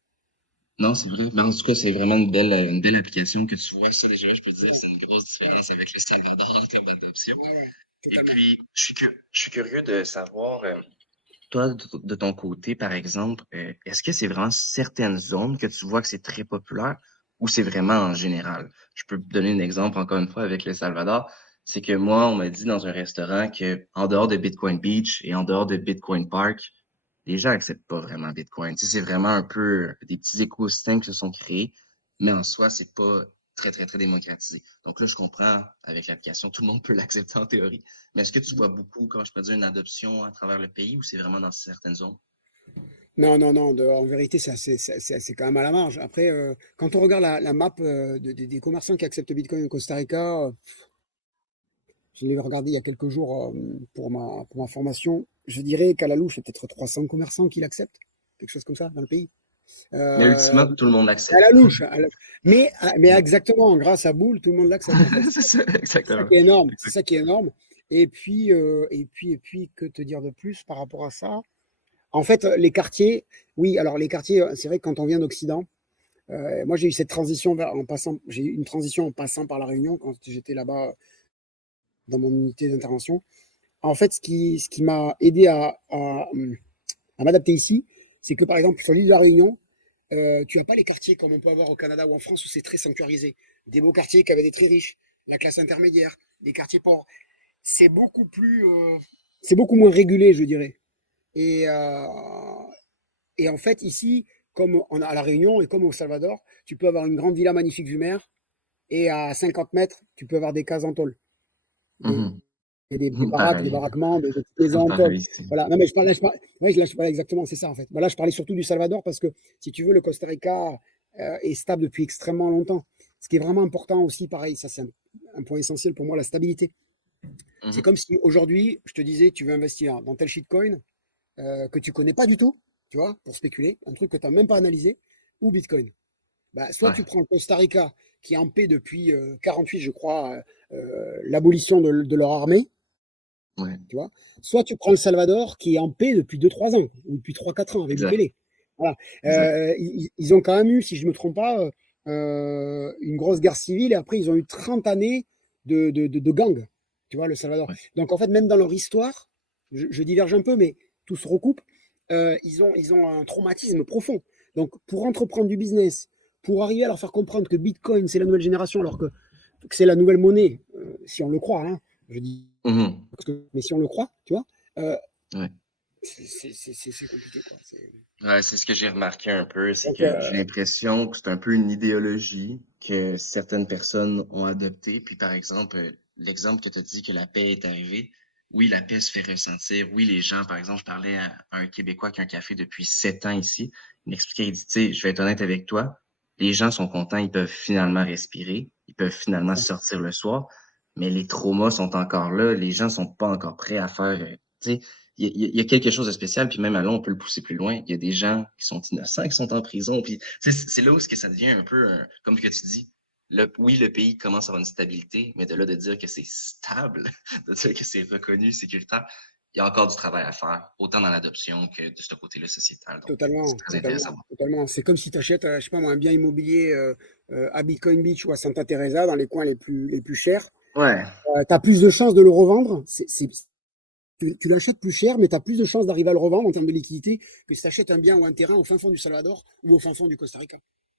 Non, c'est vrai. Mais en tout cas, c'est vraiment une belle application que tu vois. Ça, déjà, je peux te dire, c'est une grosse différence avec le Salvador en termes d'adoption. Ouais, ouais, Et totalement. puis, je suis curieux de savoir, toi, de ton côté, par exemple, est-ce que c'est vraiment certaines zones que tu vois que c'est très populaire ou c'est vraiment en général? Je peux te donner un exemple, encore une fois, avec le Salvador. C'est que moi, on m'a dit dans un restaurant que en dehors de Bitcoin Beach et en dehors de Bitcoin Park, les gens acceptent pas vraiment Bitcoin. Tu sais, c'est vraiment un peu des petits écosystèmes qui se sont créés, mais en soi, c'est pas très, très, très démocratisé. Donc là, je comprends, avec l'application, tout le monde peut l'accepter en théorie. Mais est-ce que tu vois beaucoup, comment je peux dire, une adoption à travers le pays ou c'est vraiment dans certaines zones? Non, non, non. En vérité, c'est quand même à la marge. Après, quand on regarde la map des commerçants qui acceptent Bitcoin au Costa Rica, je l'ai regardé il y a quelques jours pour ma formation. Je dirais qu'à la louche, il y a peut-être 300 commerçants qui l'acceptent, quelque chose comme ça, dans le pays. Mais Euh, ultimement, tout le monde à l'accepte. la louche. Mais exactement, grâce à Boule, tout le monde l'accepte en fait. C'est ça, C'est ça exactement. qui est énorme. C'est Exact. ça qui est énorme. Et puis, que te dire de plus par rapport à ça? En fait, les quartiers, oui, alors les quartiers, c'est vrai que quand on vient d'Occident, moi j'ai eu cette transition j'ai eu une transition en passant par la Réunion quand j'étais là-bas dans mon unité d'intervention. En fait, ce qui m'a aidé à m'adapter ici, c'est que par exemple, sur l'île de la Réunion, tu n'as pas les quartiers comme on peut avoir au Canada ou en France où c'est très sanctuarisé. Des beaux quartiers qui avaient des très riches, la classe intermédiaire, des quartiers pauvres. C'est beaucoup moins régulé, je dirais. Et, euh, et en fait, ici, comme à La Réunion et comme au Salvador, tu peux avoir une grande villa magnifique vue mer et à 50 mètres, tu peux avoir des cases en tôle, des, Mhm. des baraques, des Pareil. baraquements, des petites maisons en tôle. Pareil ici. Voilà. Non, mais ouais, voilà, exactement, c'est ça en fait. Voilà, je parlais surtout du Salvador parce que, si tu veux, le Costa Rica est stable depuis extrêmement longtemps. Ce qui est vraiment important aussi, pareil, ça c'est un point essentiel pour moi, la stabilité. C'est Mhm. comme si aujourd'hui, je te disais, tu veux investir dans tel shitcoin que tu connais pas du tout, tu vois, pour spéculer, un truc que tu n'as même pas analysé, ou Bitcoin. Bah, soit tu Ouais, prends le Costa Rica, qui est en paix depuis 48, je crois, l'abolition de leur armée, ouais, tu vois. Soit tu prends le Salvador, qui est en paix depuis 2-3 ans, ou depuis 3-4 ans, avec exact, Bukele. Voilà. exact. Ils ont quand même eu, si je ne me trompe pas, une grosse guerre civile, et après, ils ont eu 30 années de gang, tu vois, le Salvador. Ouais. Donc, en fait, même dans leur histoire, je diverge un peu, mais tout se recoupe, ils ont un traumatisme profond. Donc, pour entreprendre du business, pour arriver à leur faire comprendre que Bitcoin, c'est la nouvelle génération, alors que c'est la nouvelle monnaie, si on le croit, hein, je dis Mhm. mais si on le croit, tu vois, euh, Ouais. c'est compliqué, quoi. Ouais, c'est ce que j'ai remarqué un peu, c'est Donc, que j'ai l'impression que c'est un peu une idéologie que certaines personnes ont adoptée. Puis par exemple, l'exemple que tu as dit que la paix est arrivée, oui, la paix se fait ressentir. Oui, les gens, par exemple, je parlais à un Québécois qui a un café depuis 7 ans ici. Il m'expliquait, il dit, tu sais, je vais être honnête avec toi, les gens sont contents, ils peuvent finalement respirer, ils peuvent finalement sortir le soir, mais les traumas sont encore là, les gens sont pas encore prêts à faire, tu sais, il y a quelque chose de spécial, puis même à on peut le pousser plus loin. Il y a des gens qui sont innocents, qui sont en prison, puis c'est là où ce que ça devient un peu, comme que tu dis, oui, le pays commence à avoir une stabilité, mais de là de dire que c'est stable, de dire que c'est reconnu, sécuritaire, il y a encore du travail à faire, autant dans l'adoption que de ce côté-là sociétal. Donc, c'est totalement, très intéressant. totalement, totalement. C'est comme si tu achètes, je sais pas moi, un bien immobilier à Bitcoin Beach ou à Santa Teresa, dans les coins les plus chers. Ouais, Tu as plus de chances de le revendre. Tu l'achètes plus cher, mais tu as plus de chances d'arriver à le revendre en termes de liquidité que si tu achètes un bien ou un terrain au fin fond du Salvador ou au fin fond du Costa Rica.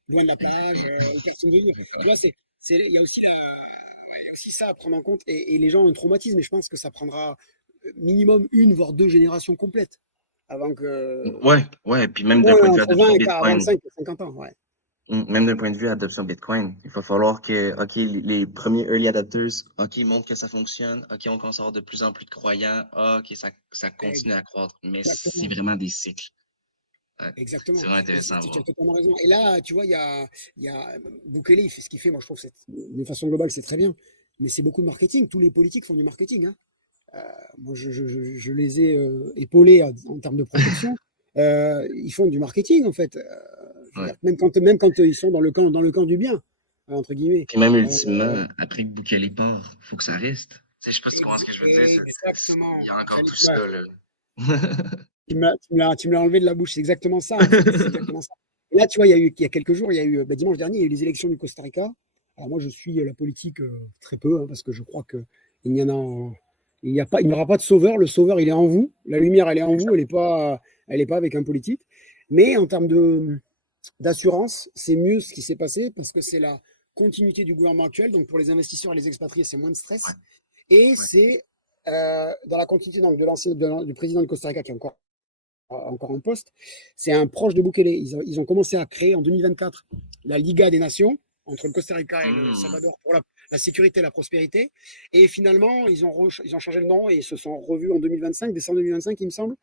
Loin de la plage, où personne ne veut. Tu vois, il y a aussi il y a aussi ça à prendre en compte. Et les gens ont un traumatisme, et je pense que ça prendra minimum une, voire deux générations complètes avant que. ouais, ouais. Puis même d'un Ouais, point de vue entre 20 adoption et Bitcoin, 25 et 50 ans, ouais. Même d'un point de vue adoption Bitcoin, il va falloir que, OK, les premiers early adopters, OK, montrent que ça fonctionne. OK, on commence à avoir de plus en plus de croyants. Ah, OK, ça continue à croître. Mais c'est Exactement. vraiment des cycles. Ouais, c'est Exactement. vraiment Et intéressant à tu as voir. totalement raison. Et là, tu vois, il y a Bukele, il fait ce qu'il fait. Moi, je trouve que de façon globale, c'est très bien. Mais c'est beaucoup de marketing. Tous les politiques font du marketing, hein. Moi, je les ai épaulés en termes de protection. Ils font du marketing, en fait. Je veux Ouais. dire, même quand ils sont dans le camp du bien, entre guillemets. Puis même Euh, ultimement, après que Boukali part, faut que ça reste. Tu sais, je sais pas si tu comprends ce que je veux dire. Il exactement. y a encore J'allais, tout ouais, ça, là. tu me l'as enlevé de la bouche. C'est exactement ça, en fait. C'est exactement ça. Et là, tu vois, il y a quelques jours, dimanche dernier, il y a eu les élections du Costa Rica. Alors moi, je suis la politique très peu, hein, parce que je crois que il n'y en a, il n'y a pas, il n'y aura pas de sauveur. Le sauveur, il est en vous. La lumière, elle est en vous. Elle est pas avec un politique. Mais en termes d'assurance, c'est mieux ce qui s'est passé parce que c'est la continuité du gouvernement actuel. Donc pour les investisseurs et les expatriés, c'est moins de Ouais, stress. Et ouais. c'est dans la continuité donc, du président du Costa Rica qui est encore en poste, c'est un proche de Bukele. Ils ont commencé à créer en 2024 la Liga des Nations entre le Costa Rica et le Hmm. Salvador pour la sécurité et la prospérité. Et finalement, ils ont changé le nom et se sont revus en 2025, décembre 2025, il me semble.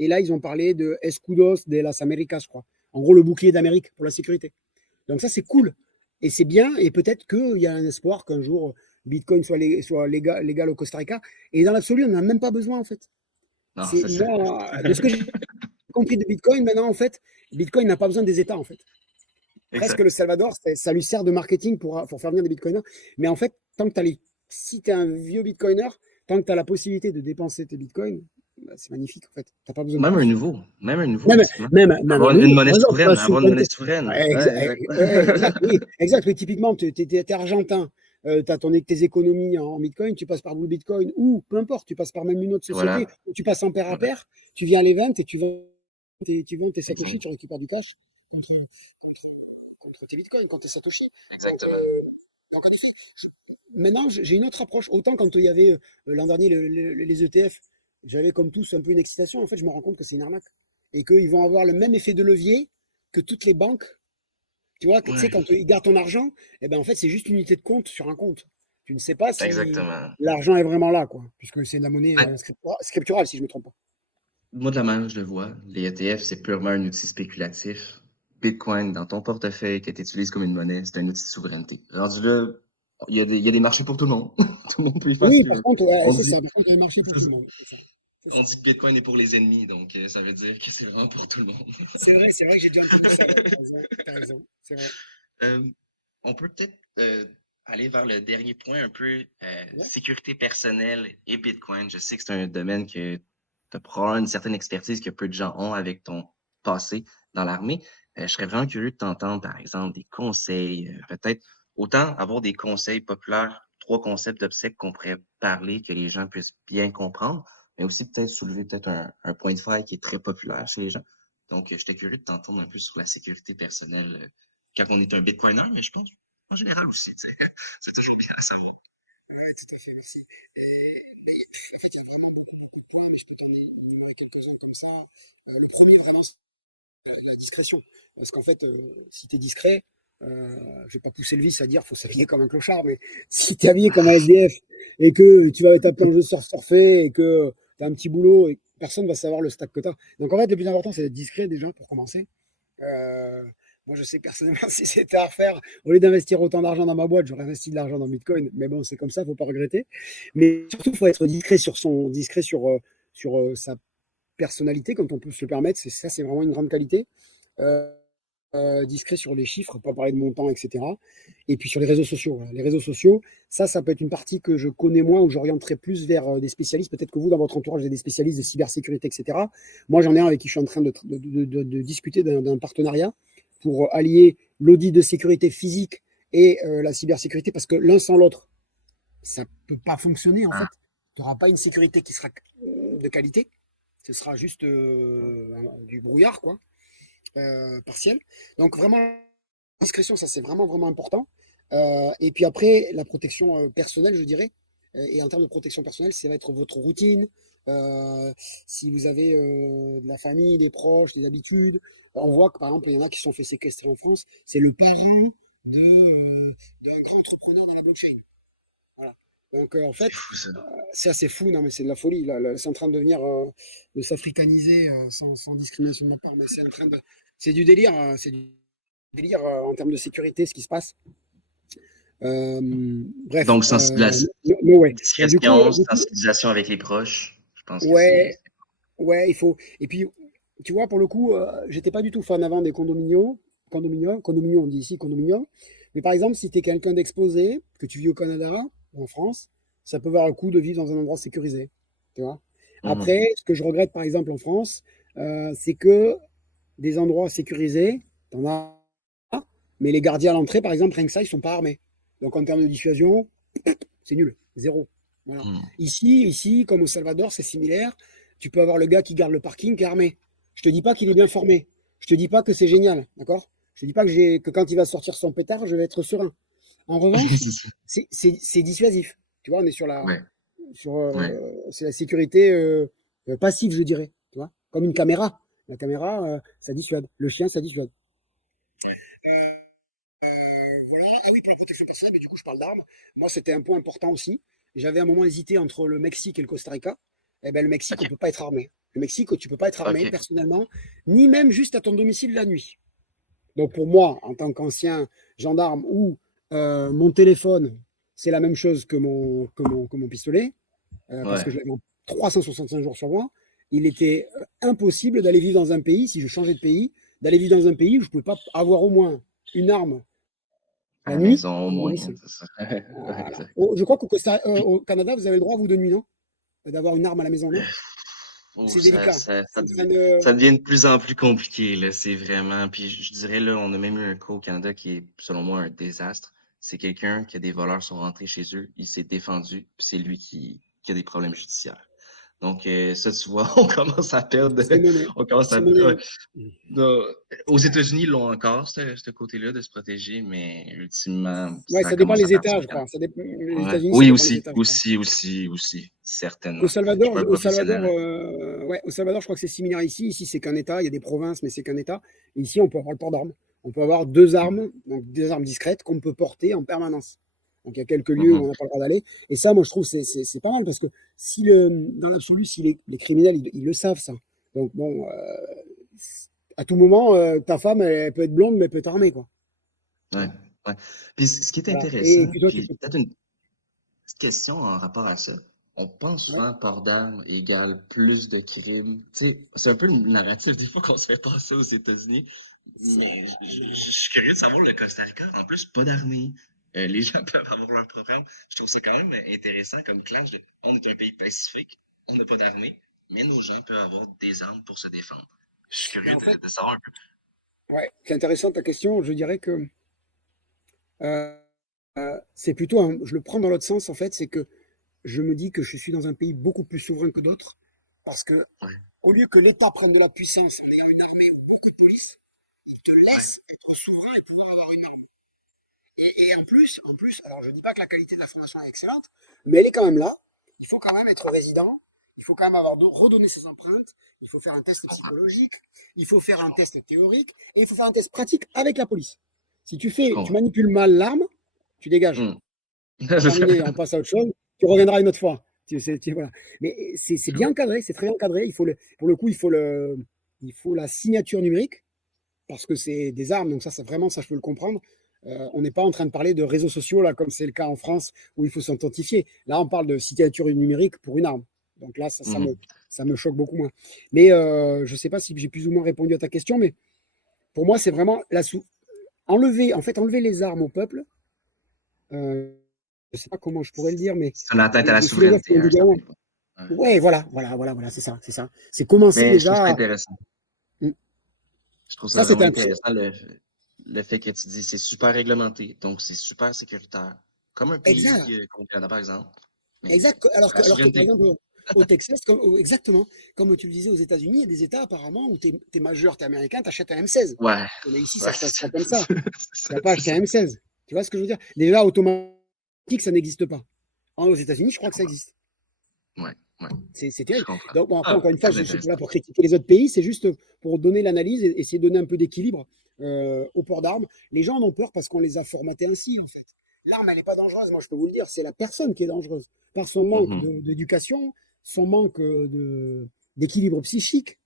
Et là, ils ont parlé de Escudos de las Américas, je crois. En gros, le bouclier d'Amérique pour la sécurité. Donc ça, c'est cool. Et c'est bien. Et peut-être qu'il y a un espoir qu'un jour, Bitcoin soit légal au Costa Rica. Et dans l'absolu, on n'en a même pas besoin, en fait. Non, C'est c'est ça. moi, de ce que j'ai compris de Bitcoin, maintenant, en fait, Bitcoin n'a pas besoin des États, en fait. Presque Exact. le Salvador, ça lui sert de marketing pour faire venir des Bitcoiners. Mais en fait, tant que tu as si tu es un vieux Bitcoiner, tant que tu as la possibilité de dépenser tes Bitcoins, bah, c'est magnifique, en fait. Tu n'as pas besoin de plus. Même un nouveau, Même, ultimement. même un Une nouveau, monnaie par exemple, la souveraine, avoir une monnaie souveraineté. souveraine. Ouais, Ouais, exact. exact, oui, exact. Mais typiquement, tu es, argentin, tu as tes économies en Bitcoin, tu passes par Blue Bitcoin ou peu importe, tu passes par même une autre société, Voilà. ou tu passes en pair à Voilà. pair, tu viens à l'event et tu vends tes Satoshi, Mhm. tu récupères du cash contre, contre, contre tes Bitcoins, contre tes Satoshi. Donc, Exactement. donc en effet, maintenant, j'ai une autre approche. Autant quand il y avait l'an dernier les ETF, j'avais comme tous un peu une excitation. En fait, je me rends compte que c'est une arnaque et qu'ils vont avoir le même effet de levier que toutes les banques. Tu vois, tu sais, Ouais, quand ils gardent ton argent, eh ben, en fait, c'est juste une unité de compte sur un compte. Tu ne sais pas si exactement. l'argent est vraiment là, quoi, puisque c'est de la monnaie Ouais, scripturale, si je ne me trompe pas. moi, de la manière que je le vois, les ETF, c'est purement un outil spéculatif. Bitcoin, dans ton portefeuille que tu utilises comme une monnaie, c'est un outil de souveraineté. Rendu là, il y a des marchés pour tout le monde. Tout le monde peut y faire ce Oui, qu'il par veut. contre, ouais, On c'est dit, ça. Par contre, il y a un marché pour c'est tout ça. le monde. C'est ça. C'est On ça. dit que Bitcoin est pour les ennemis, donc ça veut dire que c'est vraiment pour tout le monde. C'est vrai que j'ai déjà entendu ça. Ouais, t'as raison, t'as raison, c'est vrai. Euh, on peut peut-être aller vers le dernier point, un peu Ouais. sécurité personnelle et Bitcoin. Je sais que c'est un domaine que tu as probablement une certaine expertise que peu de gens ont avec ton passé dans l'armée. Je serais vraiment curieux de t'entendre, par exemple, des conseils, peut-être autant avoir des conseils populaires, trois concepts d'obsèques qu'on pourrait parler, que les gens puissent bien comprendre, mais aussi peut-être soulever peut-être un point de faille qui est très populaire chez les gens. Donc, j'étais curieux de t'entendre un peu sur la sécurité personnelle quand on est un Bitcoiner, mais je pense en général aussi, tu sais. C'est toujours bien à savoir. Ouais, tout à fait, merci. Mais, en fait, il y a vraiment beaucoup de points, mais je peux t'en énumérer quelques-uns comme ça. Le premier, vraiment, c'est la discrétion. Parce qu'en fait, si tu es discret, je ne vais pas pousser le vice à dire qu'il faut s'habiller comme un clochard, mais si tu es habillé comme un SDF et que tu vas t'appeler un jeu surfer et que tu as un petit boulot, et personne ne va savoir le stack que tu as. Donc en fait, le plus important, c'est d'être discret déjà pour commencer. Euh, Moi, je sais personnellement, si c'était à refaire, au lieu d'investir autant d'argent dans ma boîte, j'aurais investi de l'argent dans Bitcoin. Mais bon, c'est comme ça, il ne faut pas regretter. Mais surtout, il faut être discret sur sa personnalité quand on peut se le permettre. Ça, c'est vraiment une grande qualité. Euh, Discret sur les chiffres, pas parler de montant, etc. Et puis sur les réseaux sociaux. Voilà. Les réseaux sociaux, ça peut être une partie que je connais moins, où j'orienterai plus vers des spécialistes. Peut-être que vous, dans votre entourage, vous avez des spécialistes de cybersécurité, etc. Moi, j'en ai un avec qui je suis en train de discuter d'un partenariat pour allier l'audit de sécurité physique et la cybersécurité, parce que l'un sans l'autre, ça ne peut pas fonctionner, en fait. Tu n'auras pas une sécurité qui sera de qualité. Ce sera juste du brouillard, quoi, partiel. Donc, vraiment, la discrétion, ça, c'est vraiment, vraiment important. Et puis après, la protection personnelle, je dirais. Et en termes de protection personnelle, ça va être votre routine. Euh, Si vous avez de la famille, des proches, des habitudes. On voit que, par exemple, il y en a qui sont fait séquestrer en France. C'est le parent d'un grand entrepreneur dans la blockchain. Voilà. Donc, en C'est fait, fou, ça. c'est assez fou, non, mais c'est de la folie. Là, c'est en train de devenir, de s'africaniser sans discrimination de ma part, mais c'est du délire, c'est du délire en termes de sécurité, ce qui se passe. Euh, Bref, Donc, no way. Donc, discrétion, sensibilisation avec les proches, je pense que c'est. ouais, ouais, il faut. Et puis, tu vois, pour le coup, j'étais pas du tout fan avant des condominiums, on dit ici condominiums. Mais par exemple, si tu es quelqu'un d'exposé, que tu vis au Canada ou en France, ça peut valoir le coup de vivre dans un endroit sécurisé. Tu vois. Mhm. Après, ce que je regrette, par exemple, en France, c'est que des endroits sécurisés, t'en as, mais les gardiens à l'entrée, par exemple, rien que ça, ils sont pas armés. Donc, en termes de dissuasion, c'est nul, zéro. Voilà. Mhm. Ici, comme au Salvador, c'est similaire. Tu peux avoir le gars qui garde le parking qui est armé. Je te dis pas qu'il est bien formé. Je te dis pas que c'est génial, d'accord? Je te dis pas que quand il va sortir son pétard, je vais être serein. En revanche, C'est ça. c'est dissuasif. Tu vois, on est Ouais, ouais. c'est la sécurité passive, je dirais. Tu vois, comme une caméra. La caméra, ça dissuade. Le chien, ça dissuade. Euh, voilà. Ah oui, pour la protection personnelle, mais du coup, je parle d'armes. Moi, c'était un point important aussi. J'avais un moment hésité entre le Mexique et le Costa Rica. Eh ben, le Mexique, on OK, ne peut pas être armé. Le Mexique, tu ne peux pas être armé OK. personnellement, ni même juste à ton domicile la nuit. Donc pour moi, en tant qu'ancien gendarme, où mon téléphone, c'est la même chose que mon pistolet, parce que Ouais. je l'avais en 365 jours sur moi, il était impossible d'aller vivre dans un pays, si je changeais de pays, d'aller vivre dans un pays où je ne pouvais pas avoir au moins une arme À la la nuit maison, au à mon moins, domicile. c'est ça. Ouais, Voilà. exact. Oh, je crois au Canada, vous avez le droit, vous, de nuit, non? D'avoir une arme à la maison, non? Oh, C'est délicat. C'est en train de... ça devient de plus en plus compliqué, là. C'est vraiment. Puis je dirais, là, on a même eu un cas au Canada qui est, selon moi, un désastre. C'est quelqu'un que des voleurs sont rentrés chez eux, il s'est défendu, puis c'est lui qui a des problèmes judiciaires. Donc, ça, tu vois, on commence à perdre. C'est monnaie. On commence à. C'est monnaie, Ouais. hein. Non, aux États-Unis, ils l'ont encore, ce côté-là, de se protéger, mais ultimement, Ouais, ça ça dépend commence à les partir États, au je Canada. crois. Les Ouais. États-Unis, ça Oui, dépend des aussi, États, je crois. aussi, aussi, aussi. Au certainement. Je suis Salvador, pas un au professionnel, Salvador, hein. ouais, au Salvador, je crois que c'est similaire ici. Ici, c'est qu'un État. Il y a des provinces, mais c'est qu'un État. Et ici, on peut avoir le port d'armes. On peut avoir deux Mhm. armes, donc des armes discrètes qu'on peut porter en permanence. Donc, il y a quelques lieux où on Mhm. n'a pas le droit d'aller. Et ça, moi, je trouve c'est pas mal parce que si dans l'absolu, si les criminels, ils le savent, ça. Donc, bon, à tout moment, ta femme, elle peut être blonde, mais elle peut être armée, quoi. Tu Ouais, vois. ouais. Puis ce qui est Voilà. Et intéressant, puis toi, tu puis peux. peut-être une petite question en rapport à ça. On pense Ouais. souvent port d'armes égale plus de crimes. Tu sais, c'est un peu le narratif des fois qu'on se fait passer aux États-Unis. Ça Mais n'a rien à je voir. suis curieux de savoir le Costa Rica. En plus, pas d'armée. Les gens peuvent avoir leur programme. Je trouve ça quand même intéressant comme clash de on est un pays pacifique, on n'a pas d'armée, mais nos gens peuvent avoir des armes pour se défendre. Je suis Mais curieux en fait, de savoir un peu. ouais, c'est intéressant ta question. Je dirais que euh, c'est plutôt, je le prends dans l'autre sens, en fait, c'est que je me dis que je suis dans un pays beaucoup plus souverain que d'autres, parce que Ouais, au lieu que l'État prenne de la puissance en ayant une armée ou beaucoup de police, il te ouais. laisse être souverain et pouvoir avoir une armée. Et en plus, alors je ne dis pas que la qualité de la formation est excellente, mais elle est quand même là. Il faut quand même être résident, il faut quand même avoir redonné ses empreintes, il faut faire un test psychologique, il faut faire un test théorique, et il faut faire un test pratique avec la police. Si Je tu comprends. manipules mal l'arme, tu dégages. Hmm. Terminé, on passe à autre chose, tu reviendras une autre fois. Voilà. Mais c'est Je bien vois. encadré, c'est très bien encadré. Pour le coup, il faut la signature numérique, parce que c'est des armes, donc ça vraiment, ça je peux le comprendre. On n'est pas en train de parler de réseaux sociaux, là, comme c'est le cas en France, où il faut s'authentifier. Là, on parle de signature numérique pour une arme. Donc là, Mhm. ça me choque beaucoup moins. Mais je ne sais pas si j'ai plus ou moins répondu à ta question, mais pour moi, c'est vraiment enlever les armes au peuple. Je ne sais pas comment je pourrais le dire, mais C'est une atteinte à la les philosophes souveraineté l'ont à dit un également. certain point. Ouais. Ouais, voilà, c'est ça, c'est ça. C'est commencer Mais je trouve ça déjà. intéressant. Hmm. Je trouve ça Ça, vraiment c'était un. intéressant le fait que tu dis c'est super réglementé, donc c'est super sécuritaire. Comme un Exact. pays comme le Canada, par exemple. Mais Exact. la Alors que, par souveraineté. exemple, au Texas, exactement, comme tu le disais aux États-Unis, il y a des États apparemment où tu es majeur, tu es américain, tu achètes un M16. Ouais, Mais ici, ça ouais, se passe c'est pas comme ça. ça. C'est Tu ça, vas pas c'est acheter un ça. M16. Tu vois ce que je veux dire? Déjà, automatique, ça n'existe pas. Aux États-Unis, je Je crois que ça comprends. existe. Ouais, ouais, C'est je terrible. comprends. Donc, bon, après, Ah, encore une fois, très je ne suis pas là intéressant. pour critiquer les autres pays, c'est juste pour donner l'analyse et essayer de donner un peu d'équilibre au port d'armes. Les gens en ont peur parce qu'on les a formatés ainsi, en fait. L'arme, elle n'est pas dangereuse, moi je peux vous le dire, c'est la personne qui est dangereuse. Par son manque Mhm. d'éducation, son manque d'équilibre psychique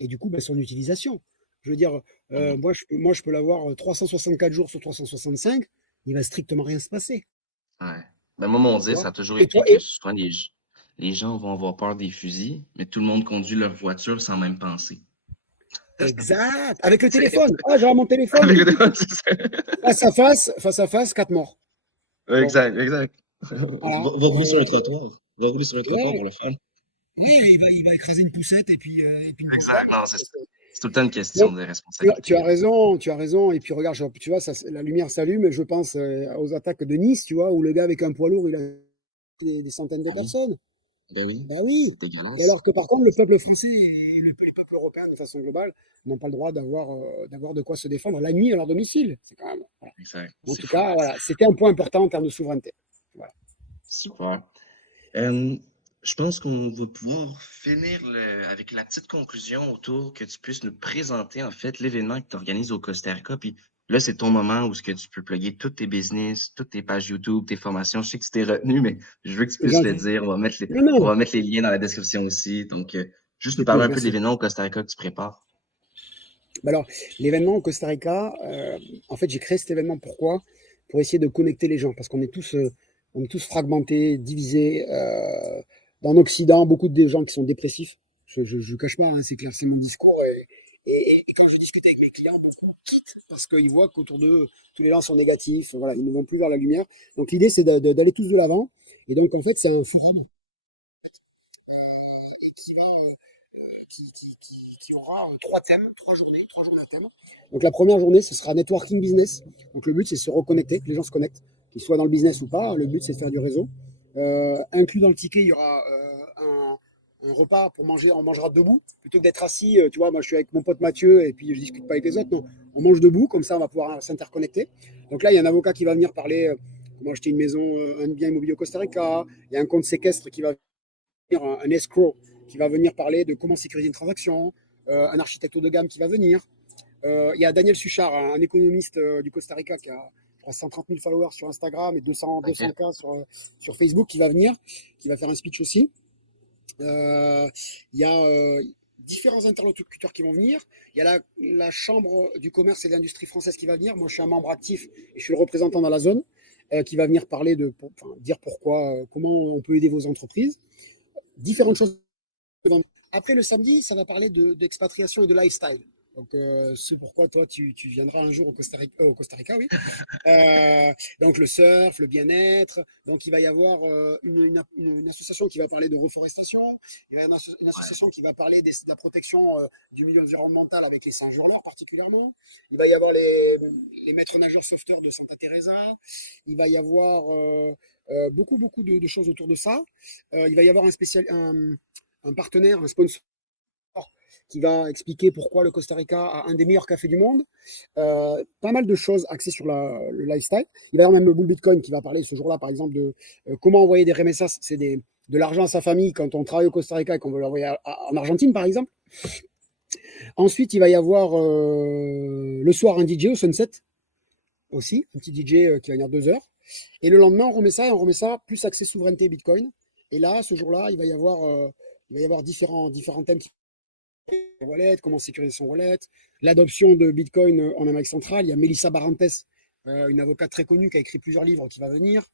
et du coup, ben, son utilisation. Je veux dire, Mhm. moi, je peux l'avoir 364 jours sur 365, il va strictement rien se passer. Ouais. Ben, moi, mon Tu dire, vois. ça a toujours Et toi, été que souvent les gens vont avoir peur des fusils, mais tout le monde conduit leur voiture sans même penser. exact, avec le C'est- téléphone. Ah, j'aurai mon téléphone, Avec tout, le tout, tout. c'est ça. Face à face, 4 morts. Bon, Exact, exact. voilà. Va rouler sur un trottoir. Va rouler sur un trottoir Ouais. pour le fun. Oui, il va écraser une poussette et puis une pauvre Exact, femme. non, c'est ça. C'est tout le temps une Donc, question de tu responsabilité, as là. raison, tu as raison. Et puis regarde, tu vois, la lumière s'allume. Je pense aux attaques de Nice, tu vois, où le gars avec un poids lourd, il a des centaines de Ah oui? personnes. Ben oui, Ben oui. c'est dégueulasse. Alors que par contre, le peuple français et les peuples européens, de façon globale, n'ont pas le droit d'avoir de quoi se défendre la nuit à leur domicile. C'est quand même. Voilà. Exact, En c'est tout fou. cas, voilà, c'était un point important en termes de souveraineté. Voilà. Super. Euh, je pense qu'on va pouvoir finir avec la petite conclusion autour que tu puisses nous présenter en fait l'événement que tu organises au Costa Rica. Puis là, c'est ton moment où ce que tu peux plugger tous tes business, toutes tes pages YouTube, tes formations. Je sais que tu t'es retenu, mais je veux que tu C'est puisses le gentil. dire. Non, On non. va mettre les liens dans la description aussi. Donc, juste nous C'est parler cool, un peu de merci. l'événement au Costa Rica que tu prépares. Bah alors, l'événement au Costa Rica, en fait, j'ai créé cet événement pourquoi? Pour essayer de connecter les gens, parce on est tous fragmentés, divisés. En Occident, beaucoup de gens qui sont dépressifs. Je ne cache pas, hein, c'est clair, c'est mon discours. Et quand je discute avec mes clients, beaucoup quittent parce qu'ils voient qu'autour d'eux, tous les gens sont négatifs. Voilà, ils ne vont plus vers la lumière. Donc l'idée, c'est d'aller tous de l'avant. Et donc, en fait, c'est un forum qui va qui aura trois thèmes, trois journées à thème. Donc la première journée, ce sera networking business. Donc le but, c'est de se reconnecter, que les gens se connectent, qu'ils soient dans le business ou pas. Le but, c'est de faire du réseau. Inclus dans le ticket, il y aura un repas pour manger. On mangera debout plutôt que d'être assis. Tu vois, moi, je suis avec mon pote Mathieu et puis je discute pas avec les autres. Non, on mange debout, comme ça, on va pouvoir s'interconnecter. Donc là, il y a un avocat qui va venir parler comment acheter une maison, un bien immobilier au Costa Rica. Il y a un compte séquestre qui va un escrow qui va venir parler de comment sécuriser une transaction, un architecte haut de gamme qui va venir. Il y a Daniel Suchard, un économiste du Costa Rica qui a 130 000 followers sur Instagram et 200K sur Facebook qui va venir, qui va faire un speech aussi. Il y a différents interlocuteurs qui vont venir. Il y a la Chambre du commerce et de l'industrie française qui va venir. Moi, je suis un membre actif et je suis le représentant dans la zone qui va venir parler dire pourquoi, comment on peut aider vos entreprises. Différentes choses. Après, le samedi, ça va parler d'expatriation et de lifestyle. Donc, c'est pourquoi toi, tu viendras un jour au Costa Rica, oui. Donc, le surf, le bien-être. Donc, il va y avoir une association qui va parler de reforestation. Il y a une association qui va parler de la protection du milieu environnemental avec les Saint-Jean-Laure particulièrement. Il va y avoir les maîtres nageurs sauveteurs de Santa Teresa. Il va y avoir beaucoup de choses autour de ça. Il va y avoir un partenaire, un sponsor qui va expliquer pourquoi le Costa Rica a un des meilleurs cafés du monde. Pas mal de choses axées sur le lifestyle. Il va y avoir même le Bull Bitcoin qui va parler ce jour-là, par exemple, de comment envoyer des remessas, de l'argent à sa famille quand on travaille au Costa Rica et qu'on veut l'envoyer en Argentine, par exemple. Ensuite, il va y avoir le soir un DJ au Sunset aussi, un petit DJ qui va venir 2 heures. Et le lendemain, on remet ça plus axé souveraineté Bitcoin. Et là, ce jour-là, il va y avoir différents thèmes wallet, comment sécuriser son wallet, l'adoption de Bitcoin en Amérique centrale. Il y a Melissa Barrantes, une avocate très connue qui a écrit plusieurs livres qui va venir.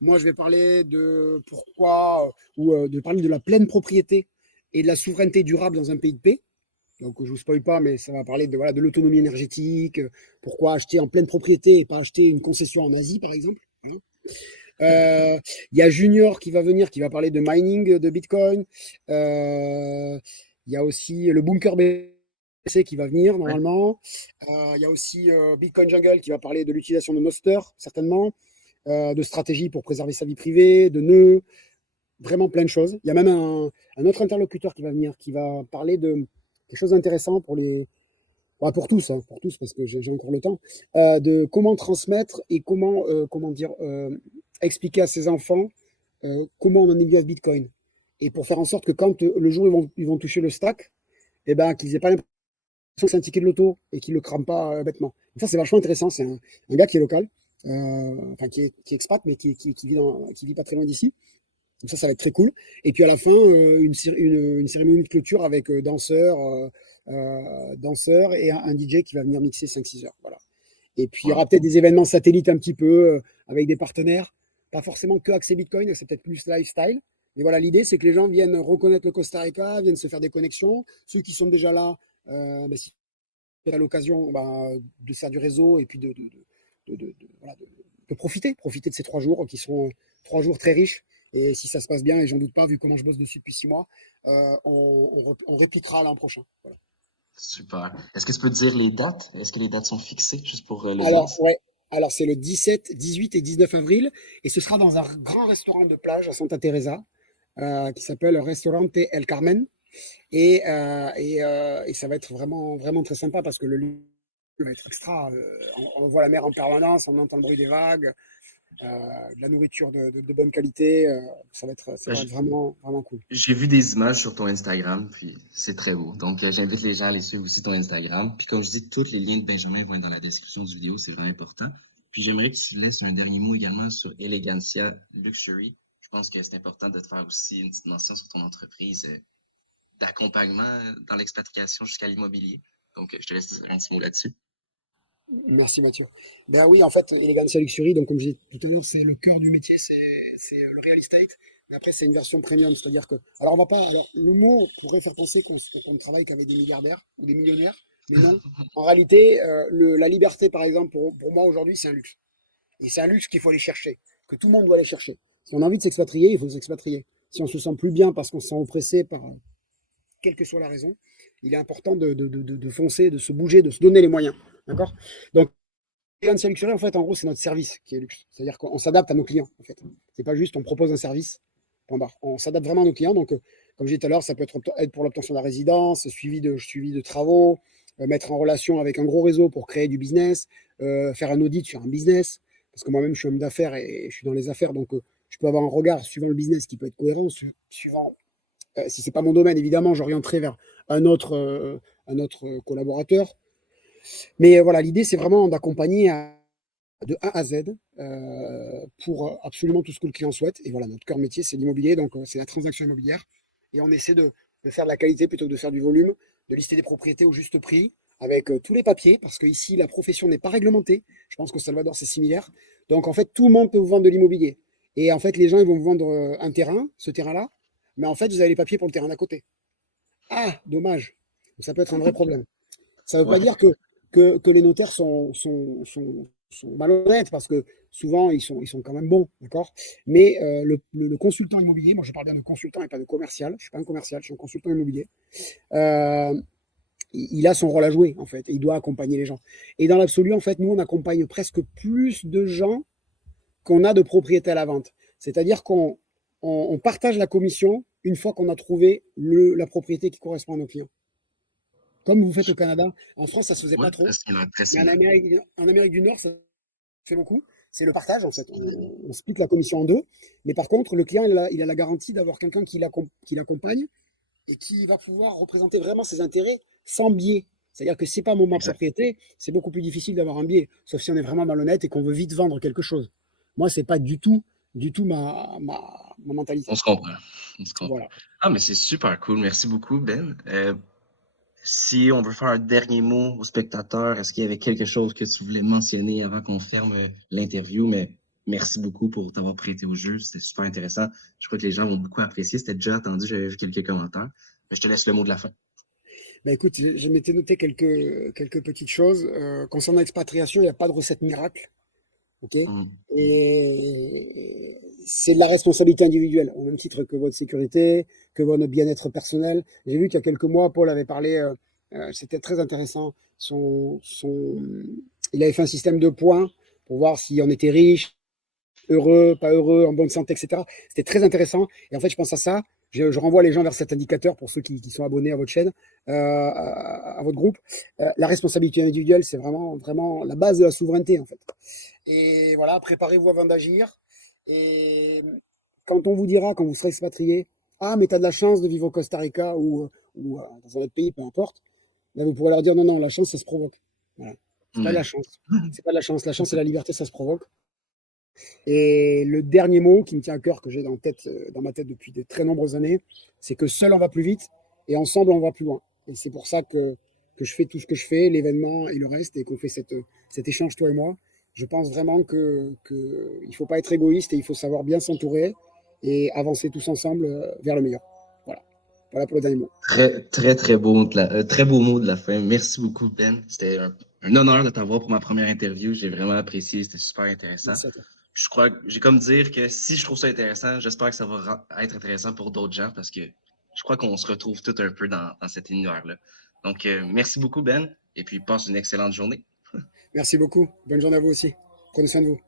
Moi, je vais parler de pourquoi, de parler de la pleine propriété et de la souveraineté durable dans un pays de paix. Donc, je ne vous spoil pas, mais ça va parler de l'autonomie énergétique, pourquoi acheter en pleine propriété et pas acheter une concession en Asie, par exemple. Il y a Junior qui va venir, qui va parler de mining de Bitcoin. Il y a aussi le Bunker BC qui va venir normalement. Il y a aussi Bitcoin Jungle qui va parler de l'utilisation de Nostr, certainement, de stratégie pour préserver sa vie privée, de nœuds, vraiment plein de choses. Il y a même un autre interlocuteur qui va venir, qui va parler de quelque chose d'intéressant pour tous, parce que j'ai encore le temps, de comment transmettre et comment expliquer à ses enfants comment on en à Bitcoin. Et pour faire en sorte que quand le jour ils vont toucher le stack, eh ben, qu'ils n'aient pas l'impression que c'est un ticket de loto et qu'ils ne le crament pas bêtement. Et ça, c'est vachement intéressant. C'est un gars qui est local, qui est expat, mais qui vit pas très loin d'ici. Donc ça va être très cool. Et puis à la fin, une cérémonie de clôture avec danseurs et un DJ qui va venir mixer 5-6 heures. Voilà. Et puis il y aura peut-être des événements satellites un petit peu avec des partenaires. Pas forcément que accès Bitcoin, c'est peut-être plus lifestyle. Mais voilà, l'idée, c'est que les gens viennent reconnaître le Costa Rica, viennent se faire des connexions. Ceux qui sont déjà là, si à l'occasion de faire du réseau et puis de profiter de ces 3 jours qui seront 3 jours très riches. Et si ça se passe bien, et j'en doute pas, vu comment je bosse dessus depuis 6 mois, on répliquera l'an prochain. Voilà. Super. Est-ce que tu peux dire les dates? Est-ce que les dates sont fixées juste pour l'audience? Alors, c'est le 17, 18 et 19 avril. Et ce sera dans un grand restaurant de plage à Santa Teresa qui s'appelle Restaurante El Carmen. Et ça va être vraiment, vraiment très sympa parce que le lieu va être extra. On voit la mer en permanence, on entend le bruit des vagues, de la nourriture de bonne qualité. Ça va être vraiment, vraiment cool. J'ai vu des images sur ton Instagram, puis c'est très beau. Donc, j'invite les gens à aller suivre aussi ton Instagram. Puis, comme je dis, tous les liens de Benjamin vont être dans la description du vidéo. C'est vraiment important. Puis, j'aimerais que tu laisses un dernier mot également sur Elegancia Luxury. Je pense que c'est important de te faire aussi une petite mention sur ton entreprise d'accompagnement dans l'expatriation jusqu'à l'immobilier. Donc, je te laisse dire un petit mot là-dessus. Merci Mathieu. Ben oui, en fait, Elegancia Luxury, donc comme je disais tout à l'heure, c'est le cœur du métier, c'est le real estate. Mais après, c'est une version premium, c'est-à-dire que, alors on va pas, alors le mot pourrait faire penser qu'on ne travaille qu'avec des milliardaires ou des millionnaires, mais non. En réalité, la liberté, par exemple, pour moi aujourd'hui, c'est un luxe. Et c'est un luxe qu'il faut aller chercher, que tout le monde doit aller chercher. Si on a envie de s'expatrier, il faut s'expatrier. Si on se sent plus bien parce qu'on se sent oppressé par quelle que soit la raison, il est important de foncer, de se bouger, de se donner les moyens. D'accord? Donc, Elegancia Luxury, en fait, en gros, c'est notre service qui est luxe. C'est-à-dire qu'on s'adapte à nos clients, en fait. C'est pas juste on propose un service, point barre. On s'adapte vraiment à nos clients. Donc, comme je disais tout à l'heure, ça peut être aide pour l'obtention de la résidence, suivi de travaux, mettre en relation avec un gros réseau pour créer du business, faire un audit sur un business. Parce que moi-même, je suis homme d'affaires et je suis dans les affaires. Donc, je peux avoir un regard suivant le business qui peut être cohérent, suivant Si c'est pas mon domaine, évidemment, j'orienterai vers un autre collaborateur. Mais voilà, l'idée, c'est vraiment d'accompagner de A à Z pour absolument tout ce que le client souhaite. Et voilà, notre cœur métier, c'est l'immobilier, donc c'est la transaction immobilière. Et on essaie de faire de la qualité plutôt que de faire du volume, de lister des propriétés au juste prix, avec tous les papiers, parce qu'ici, la profession n'est pas réglementée. Je pense qu'au Salvador, c'est similaire. Donc, en fait, tout le monde peut vous vendre de l'immobilier. Et en fait, les gens, ils vont vous vendre un terrain, ce terrain-là, mais en fait, vous avez les papiers pour le terrain d'à côté. Ah, dommage. Donc, ça peut être un vrai problème. Ça ne veut pas Ouais, dire que les notaires sont malhonnêtes, parce que souvent, ils sont quand même bons, d'accord. Mais le consultant immobilier, moi je parle bien de consultant et pas de commercial, je ne suis pas un commercial, je suis un consultant immobilier, euh, il a son rôle à jouer, en fait, et il doit accompagner les gens. Et dans l'absolu, en fait, nous, on accompagne presque plus de gens qu'on a de propriétés à la vente. C'est-à-dire qu'on partage la commission une fois qu'on a trouvé la propriété qui correspond à nos clients. Comme vous faites au Canada. En France, ça se faisait ouais, pas trop. très Mais similaire. En Amérique du Nord, ça se fait beaucoup. C'est le partage, en fait. On split la commission en deux. Mais par contre, le client, il a la garantie d'avoir quelqu'un qui l'accompagne et qui va pouvoir représenter vraiment ses intérêts sans biais. C'est-à-dire que si c'est pas ma Exact. propriété, c'est beaucoup plus difficile d'avoir un biais, sauf si on est vraiment malhonnête et qu'on veut vite vendre quelque chose. Moi, c'est pas du tout ma On mentalité. se comprend. On se comprend. Voilà. Ah, mais c'est super cool. Merci beaucoup, Ben. Si on veut faire un dernier mot aux spectateurs, est-ce qu'il y avait quelque chose que tu voulais mentionner avant qu'on ferme l'interview? Mais merci beaucoup pour t'avoir prêté au jeu. C'était super intéressant. Je crois que les gens vont beaucoup apprécier. C'était déjà attendu. J'avais vu quelques commentaires. Mais je te laisse le mot de la fin. Bah écoute, je m'étais noté quelques petites choses. Concernant l'expatriation, il n'y a pas de recette miracle. Ok. Mm. Et c'est de la responsabilité individuelle, au même titre que votre sécurité, que votre bien-être personnel. J'ai vu qu'il y a quelques mois, Paul avait parlé, c'était très intéressant. Il avait fait un système de points pour voir si on était riche, heureux, pas heureux, en bonne santé, etc. C'était très intéressant. Et en fait, je pense à ça. Je renvoie les gens vers cet indicateur pour ceux qui sont abonnés à votre chaîne, à votre groupe. La responsabilité individuelle, c'est vraiment, vraiment la base de la souveraineté, en fait. Et voilà, préparez-vous avant d'agir. Et quand on vous dira, quand vous serez expatrié, ah, mais tu as de la chance de vivre au Costa Rica ou dans un autre pays, peu importe, là, vous pourrez leur dire non, non, la chance, ça se provoque. Voilà. C'est pas de la Ouais. chance. C'est pas de la chance. La chance et la liberté, ça se provoque. Et le dernier mot qui me tient à cœur, que j'ai dans ma tête depuis de très nombreuses années, c'est que seul on va plus vite et ensemble on va plus loin. Et c'est pour ça que je fais tout ce que je fais, l'événement et le reste, et qu'on fait cet échange, toi et moi. Je pense vraiment qu'il ne faut pas être égoïste et il faut savoir bien s'entourer et avancer tous ensemble vers le meilleur. Voilà. Voilà pour le dernier mot. Très beau, très beau mot de la fin. Merci beaucoup, Ben. C'était un honneur de t'avoir pour ma première interview. J'ai vraiment apprécié. C'était super intéressant. Merci à toi. Je crois que j'ai comme dire que si je trouve ça intéressant, j'espère que ça va être intéressant pour d'autres gens parce que je crois qu'on se retrouve tout un peu dans cet univers-là. Donc, merci beaucoup, Ben. Et puis, passe une excellente journée. Merci beaucoup. Bonne journée à vous aussi. Prenez soin de vous.